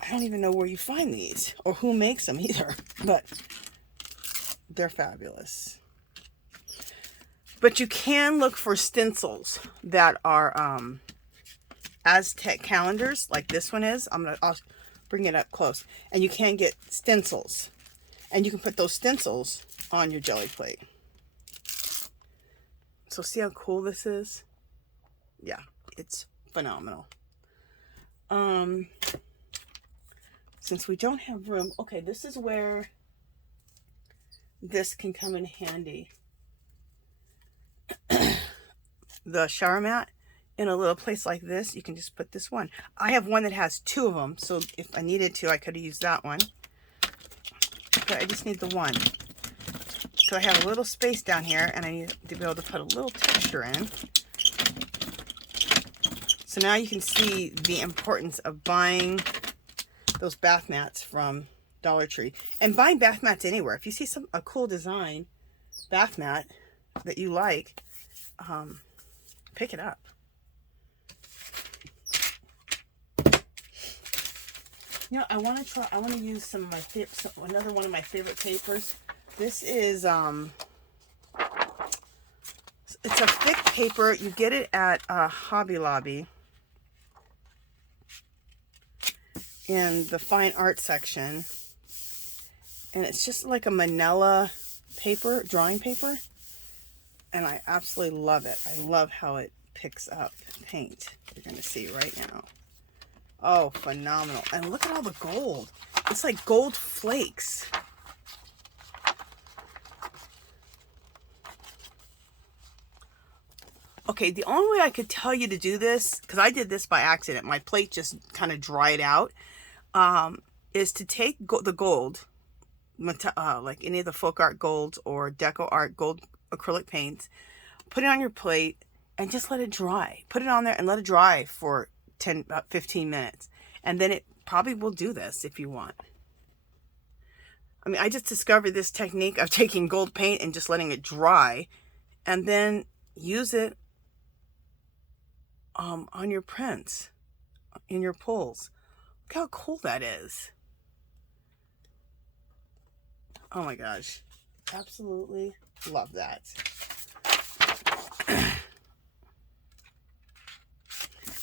I don't even know where you find these or who makes them either, but they're fabulous. But you can look for stencils that are Aztec calendars, like this one is. I'll bring it up close. And you can get stencils. And you can put those stencils on your jelly plate. So see how cool this is? Yeah, it's phenomenal. Since we don't have room, okay, this is where this can come in handy. The shower mat, in a little place like this, you can just put this one. I have one that has two of them, so if I needed to, I could have used that one. But I just need the one. So I have a little space down here, and I need to be able to put a little texture in. So now you can see the importance of buying those bath mats from Dollar Tree, and buying bath mats anywhere. If you see a cool design bath mat that you like, pick it up. You know, I want to use some of my another one of my favorite papers. This is it's a thick paper. You get it at Hobby Lobby in the fine art section, and it's just like a manila paper, drawing paper, and I absolutely love it. I love how it picks up paint. You're gonna see right now. Oh, phenomenal. And look at all the gold. It's like gold flakes. Okay, the only way I could tell you to do this, because I did this by accident, my plate just kind of dried out, is to take the gold, like any of the folk art golds or deco art gold acrylic paints, put it on your plate and just let it dry. Put it on there and let it dry for about 15 minutes. And then it probably will do this if you want. I mean, I just discovered this technique of taking gold paint and just letting it dry, and then use it on your prints, in your pulls. Look how cool that is. Oh my gosh. Absolutely love that.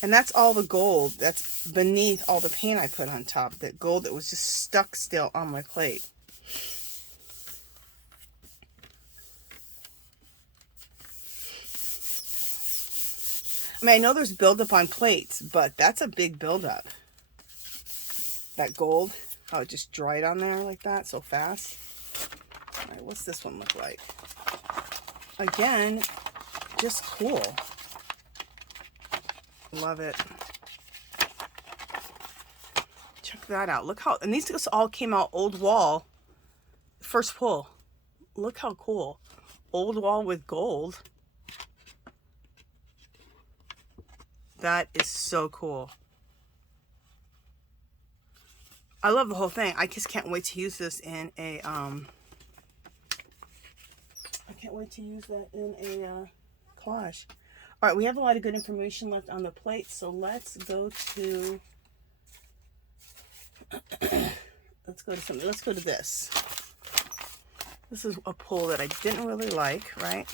And that's all the gold that's beneath all the paint I put on top. That gold that was just stuck still on my plate. I mean, I know there's buildup on plates, but that's a big buildup. That gold, how it just dried on there like that so fast. All right, what's this one look like? Again, just cool. Love it. Check that out. Look how, and these just all came out old wall. First pull. Look how cool. Old wall with gold. That is so cool. I love the whole thing. I just can't wait to use this in a, I can't wait to use that in a collage. All right, we have a lot of good information left on the plate, so let's go to, let's go to this. This is a pull that I didn't really like, right?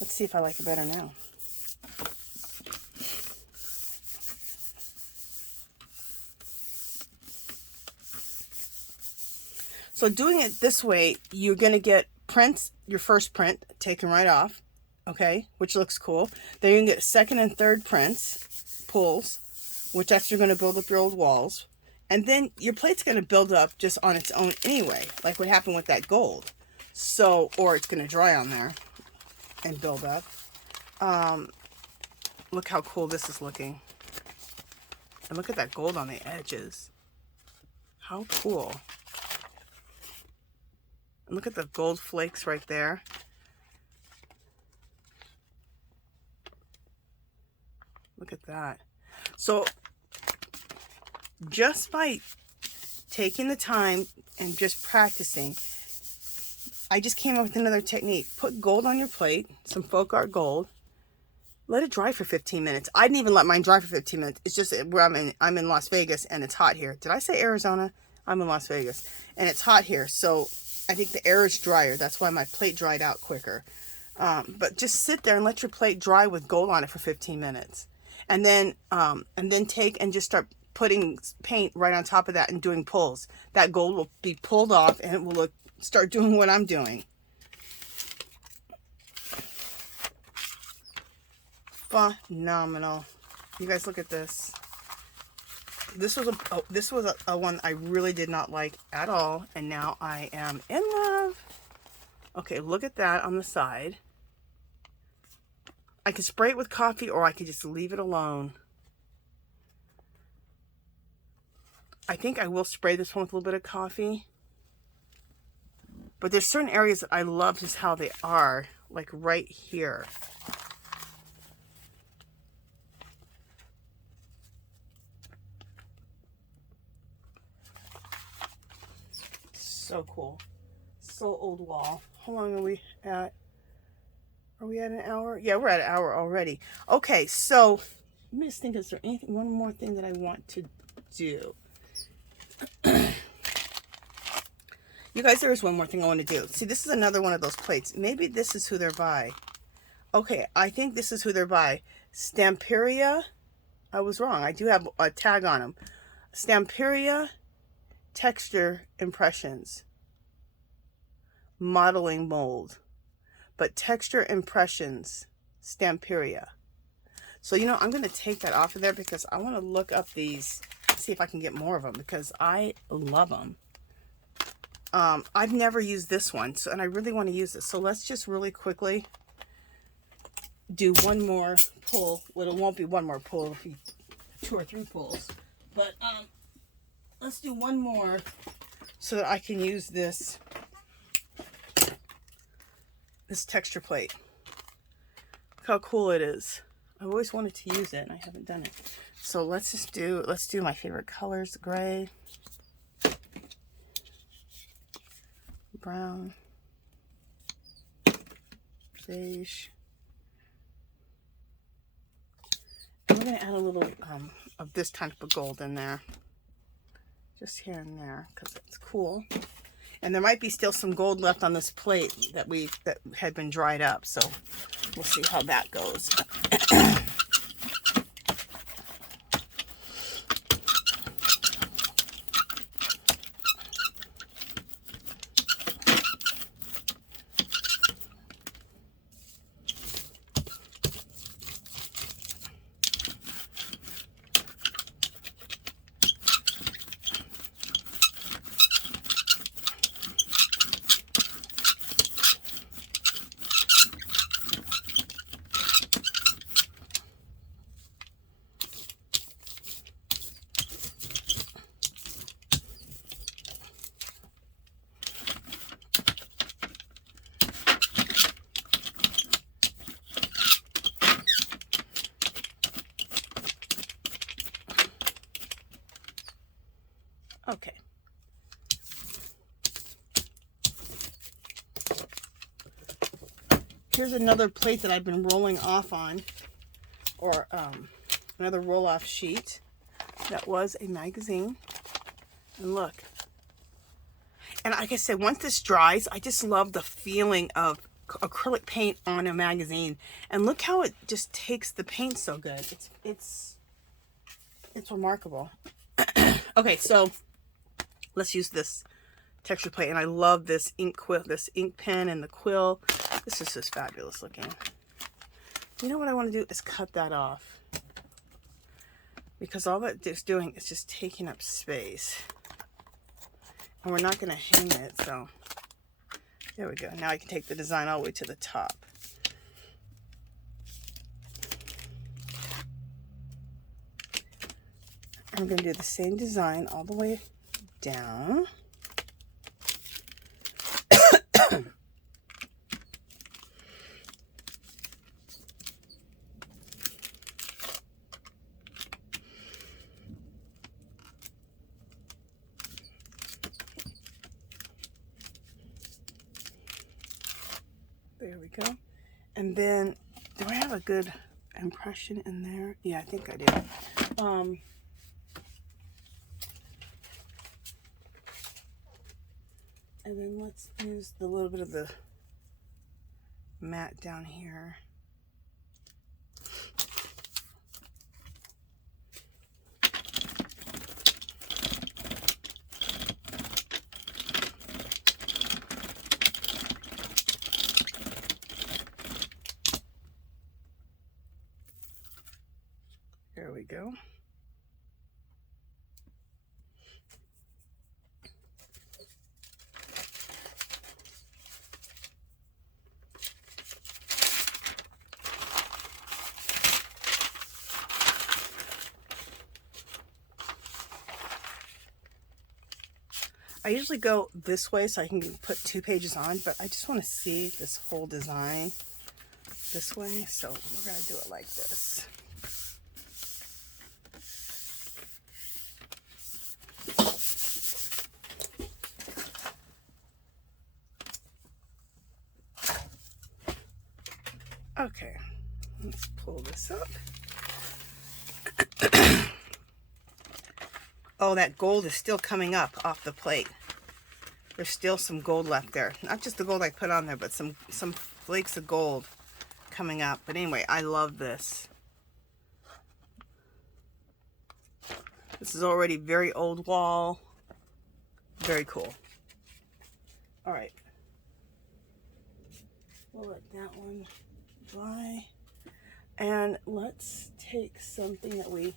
Let's see if I like it better now. So doing it this way, you're going to get prints, your first print taken right off, okay, which looks cool. Then you can get second and third prints, pulls, which actually are going to build up your old walls. And then your plate's going to build up just on its own anyway, like what happened with that gold. So, or it's going to dry on there and build up. Look how cool this is looking. And look at that gold on the edges. How cool. And look at the gold flakes right there. Look at that. So just by taking the time and just practicing, I just came up with another technique. Put gold on your plate, some folk art gold. Let it dry for 15 minutes. I didn't even let mine dry for 15 minutes. It's just where I'm in Las Vegas and it's hot here. Did I say Arizona? I'm in Las Vegas and it's hot here. So I think the air is drier. That's why my plate dried out quicker. But just sit there and let your plate dry with gold on it for 15 minutes. And then take and just start putting paint right on top of that and doing pulls. That gold will be pulled off and it will start doing what I'm doing. Phenomenal. You guys look at this. This was a one I really did not like at all, and now I am in love. Okay, look at that on the side. I could spray it with coffee or I could just leave it alone. I think I will spray this one with a little bit of coffee. But there's certain areas that I love just how they are like right here. So cool. So old wall. How long are we at? Are we at an hour? Yeah, we're at an hour already. Okay, so let me just think, is there anything, one more thing that I want to do? You guys, there is one more thing I want to do. See, this is another one of those plates. Maybe this is who they're by. Okay, I think this is who they're by. Stamperia. I was wrong. I do have a tag on them. Stamperia Texture Impressions. Modeling mold. But Texture Impressions Stamperia. So, you know, I'm going to take that off of there because I want to look up these, see if I can get more of them because I love them. I've never used this one, so, and I really want to use this. So let's just really quickly do one more pull. Well, it won't be one more pull, it'll be 2 or 3 pulls. But let's do one more so that I can use this texture plate. Look how cool it is. I've always wanted to use it and I haven't done it. So let's do my favorite colors: gray, brown, beige. And we're going to add a little of this type of gold in there, just here and there, because it's cool. And there might be still some gold left on this plate that had been dried up, so we'll see how that goes. Okay. Here's another plate that I've been rolling off on, or another roll-off sheet that was a magazine. And look. And like I said, once this dries, I just love the feeling of acrylic paint on a magazine. And look how it just takes the paint so good. It's remarkable. Okay, so let's use this texture plate. And I love this ink quill, this ink pen and the quill. This is just fabulous looking. You know what I want to do is cut that off, because all that it's doing is just taking up space. And we're not going to hang it, so there we go. Now I can take the design all the way to the top. I'm going to do the same design all the way down. There we go. And then, do I have a good impression in there? Yeah, I think I do. And then let's use the little bit of the matte down here. There we go. I usually go this way so I can put 2 pages on, but I just want to see this whole design this way, so we're going to do it like this. Okay, let's pull this up. Oh, that gold is still coming up off the plate. There's still some gold left there. Not just the gold I put on there, but some flakes of gold coming up. But anyway, I love this. This is already very old wall. Very cool. All right. We'll let that one dry. And let's take something that we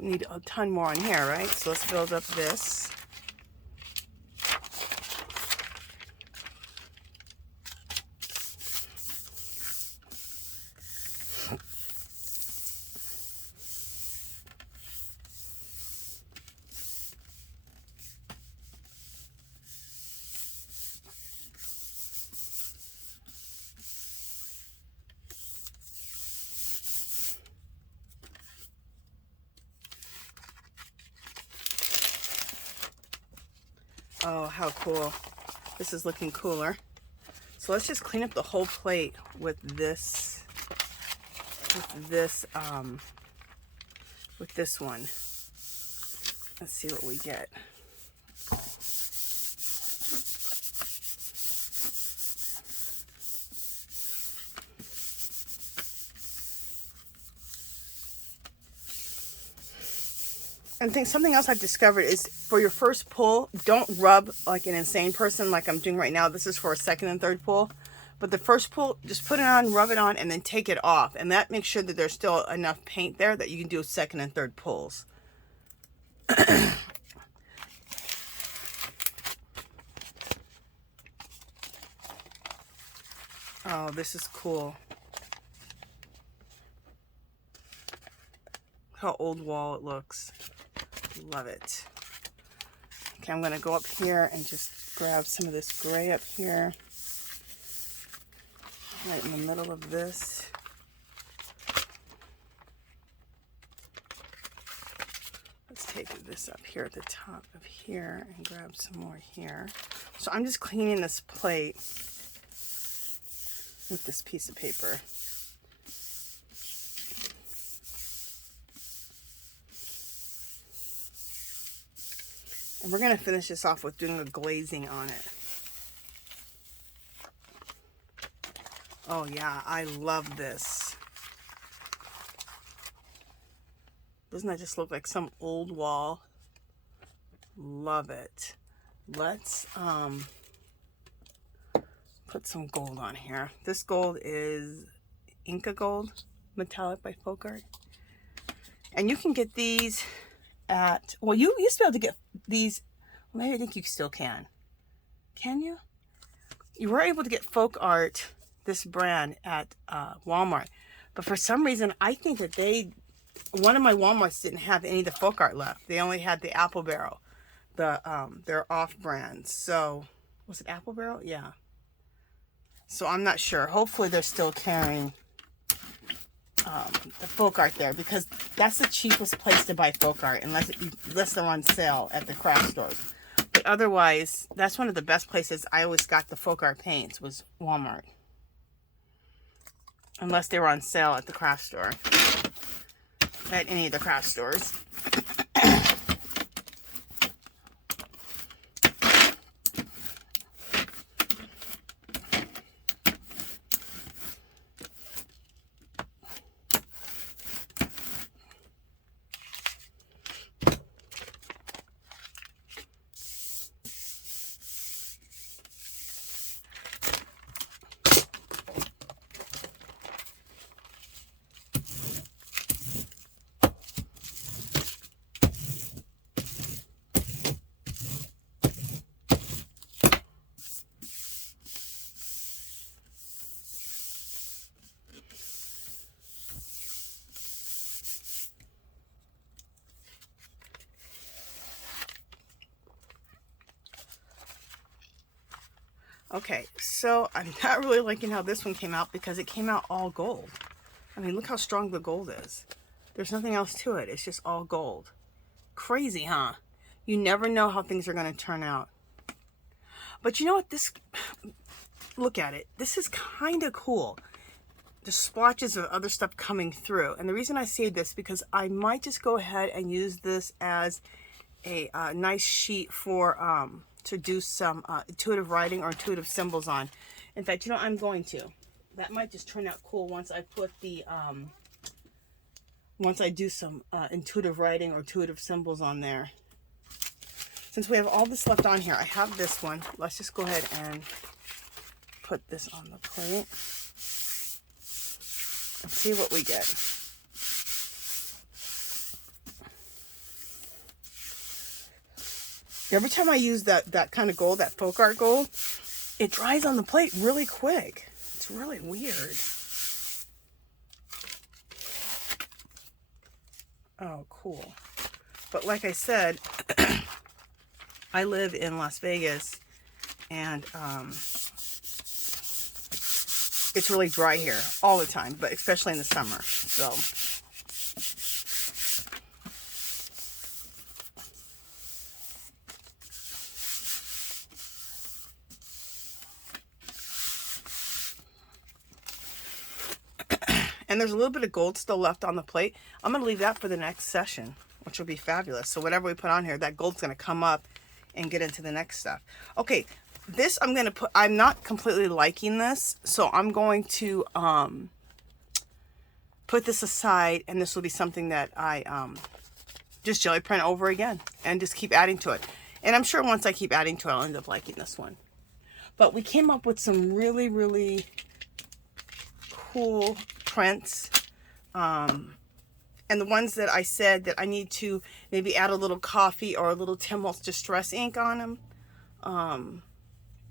need a ton more on here, right? So let's build up this. Oh, how cool. This is looking cooler. So let's just clean up the whole plate with this one. Let's see what we get. And something else I've discovered is for your first pull, don't rub like an insane person like I'm doing right now. This is for a second and third pull. But the first pull, just put it on, rub it on, and then take it off. And that makes sure that there's still enough paint there that you can do second and third pulls. Oh, this is cool. How old wall it looks. Love it. Okay, I'm going to go up here and just grab some of this gray up here. Right in the middle of this. Let's take this up here at the top of here and grab some more here. So I'm just cleaning this plate with this piece of paper. And we're going to finish this off with doing a glazing on it. Oh yeah, I love this. Doesn't that just look like some old wall? Love it. Let's put some gold on here. This gold is Inca Gold Metallic by Folk Art. And you can get these at, well, you used to be able to get these, well, maybe I think you still can. Can you? You were able to get Folk Art, this brand, at Walmart. But for some reason, I think that one of my Walmarts didn't have any of the Folk Art left. They only had the Apple Barrel, their off-brand. So, was it Apple Barrel? Yeah. So I'm not sure. Hopefully they're still carrying the Folk Art there, because that's the cheapest place to buy Folk Art unless they're on sale at the craft stores. But otherwise, that's one of the best places I always got the Folk Art paints, was Walmart. Unless they were on sale at the craft store. At any of the craft stores. Okay, so I'm not really liking how this one came out because it came out all gold. I mean, look how strong the gold is. There's nothing else to it. It's just all gold. Crazy, huh? You never know how things are going to turn out. But you know what? Look at it. This is kind of cool. The splotches of other stuff coming through. And the reason I say this, because I might just go ahead and use this as a nice sheet for to do some intuitive writing or intuitive symbols on. In fact, you know, I'm going to. That might just turn out cool once I put the once I do some intuitive writing or intuitive symbols on there. Since we have all this left on here, I have this one. Let's just go ahead and put this on the plate and see what we get. Every time I use that kind of gold, that folk art gold, it dries on the plate really quick. It's really weird. Oh, cool. But like I said, I live in Las Vegas, and it's really dry here all the time, but especially in the summer. So and there's a little bit of gold still left on the plate. I'm going to leave that for the next session, which will be fabulous. So whatever we put on here, that gold's going to come up and get into the next stuff. Okay, this I'm going to put, I'm not completely liking this, so I'm going to put this aside, and this will be something that I just jelly print over again and just keep adding to it. And I'm sure once I keep adding to it, I'll end up liking this one. But we came up with some really, really cool prints. And the ones that I said that I need to maybe add a little coffee or a little Tim Holtz Distress ink on them,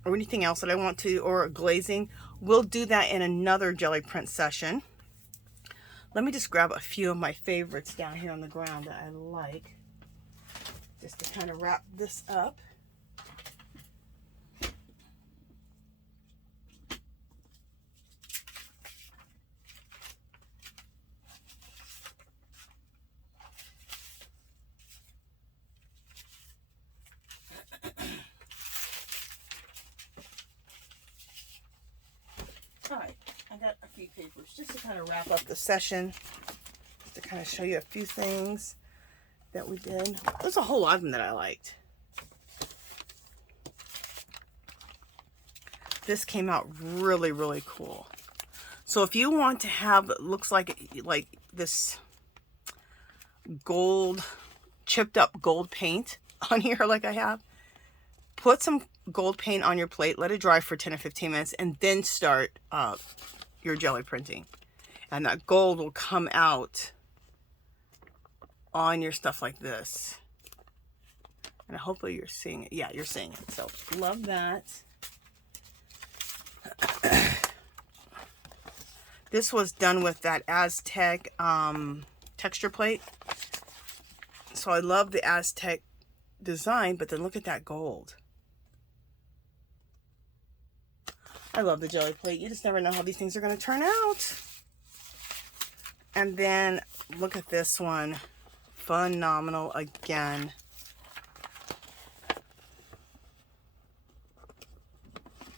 or anything else that I want to, or glazing, we'll do that in another jelly print session. Let me just grab a few of my favorites down here on the ground that I like, just to kind of wrap this up. Alright, I got a few papers just to kind of wrap up the session, just to kind of show you a few things that we did. There's a whole lot of them that I liked. This came out really, really cool. So if you want to have, it looks like this gold, chipped up gold paint on here like I have, put some gold paint on your plate, let it dry for 10 or 15 minutes, and then start your jelly printing. And that gold will come out on your stuff like this. And hopefully you're seeing it. Yeah, you're seeing it. So love that. This was done with that Aztec texture plate. So I love the Aztec design, but then look at that gold. I love the jelly plate. You just never know how these things are going to turn out. And then look at this one. Phenomenal again.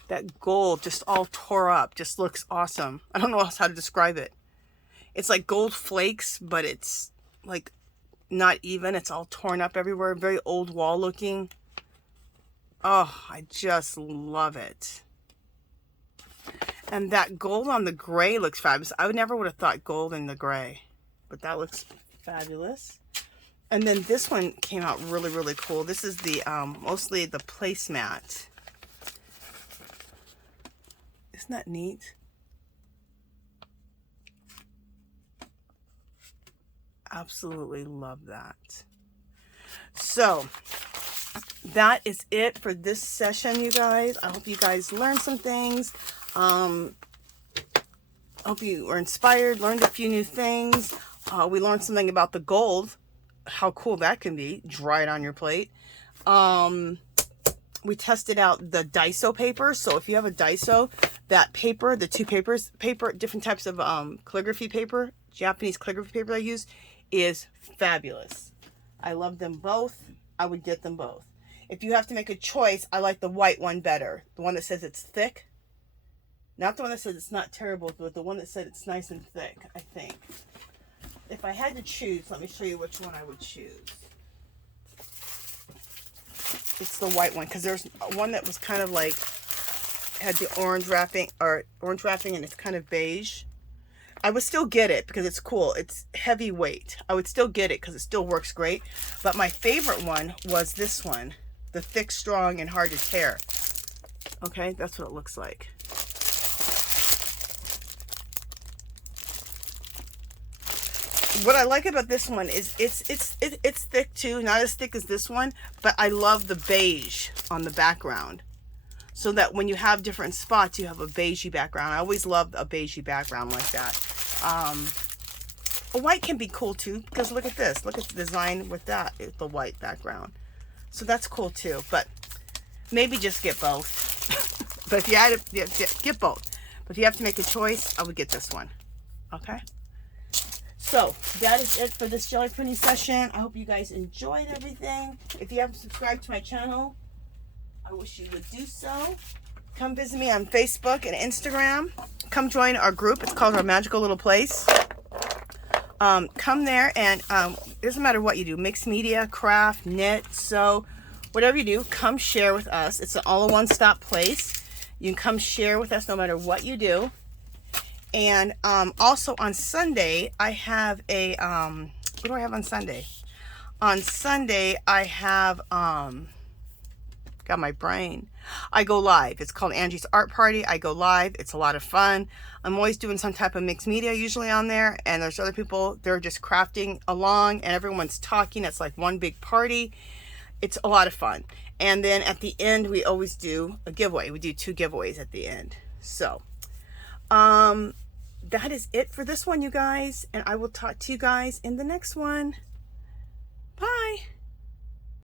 That gold just all tore up. Just looks awesome. I don't know else how to describe it. It's like gold flakes, but it's like not even. It's all torn up everywhere. Very old wall looking. Oh, I just love it. And that gold on the gray looks fabulous. I would never would have thought gold in the gray, but that looks fabulous. And then this one came out really, really cool. This is the mostly the placemat. Isn't that neat? Absolutely love that. So that is it for this session, you guys. I hope you guys learned some things. I hope you were inspired, learned a few new things. We learned something about the gold, how cool that can be, dried on your plate. we tested out the Daiso paper. So if you have a Daiso, that paper, the two papers, different types of calligraphy paper, Japanese calligraphy paper I use, is fabulous. I love them both. I would get them both. If you have to make a choice, I like the white one better. The one that says it's thick. Not the one that says it's not terrible, but the one that said it's nice and thick, I think. If I had to choose, let me show you which one I would choose. It's the white one, because there's one that was kind of like, had the orange wrapping, and it's kind of beige. I would still get it because it's cool. It's heavyweight. I would still get it because it still works great. But my favorite one was this one, the thick, strong, and hard to tear. Okay, that's what it looks like. What I like about this one is it's thick too, not as thick as this one, but I love the beige on the background. So that when you have different spots, you have a beigey background. I always love a beigey background like that. A white can be cool too, because look at this. Look at the design with that, the white background. So that's cool too, but maybe just get both. But if you had to, get both. But if you have to make a choice, I would get this one. Okay? So that is it for this jelly printing session. I hope you guys enjoyed everything. If you haven't subscribed to my channel, I wish you would do so. Come visit me on Facebook and Instagram. Come join our group. It's called Our Magical Little Place. Come there, and it doesn't matter what you do. Mixed media, craft, knit, sew, whatever you do, come share with us. It's an all-in-one-stop place. You can come share with us no matter what you do. And also on Sunday, I have a, what do I have on Sunday? On Sunday, I have, got my brain. I go live. It's called Angie's Art Party. I go live. It's a lot of fun. I'm always doing some type of mixed media usually on there. And there's other people, they're just crafting along and everyone's talking. It's like one big party. It's a lot of fun. And then at the end, we always do a giveaway. We do 2 giveaways at the end. So, that is it for this one, you guys. And I will talk to you guys in the next one. Bye.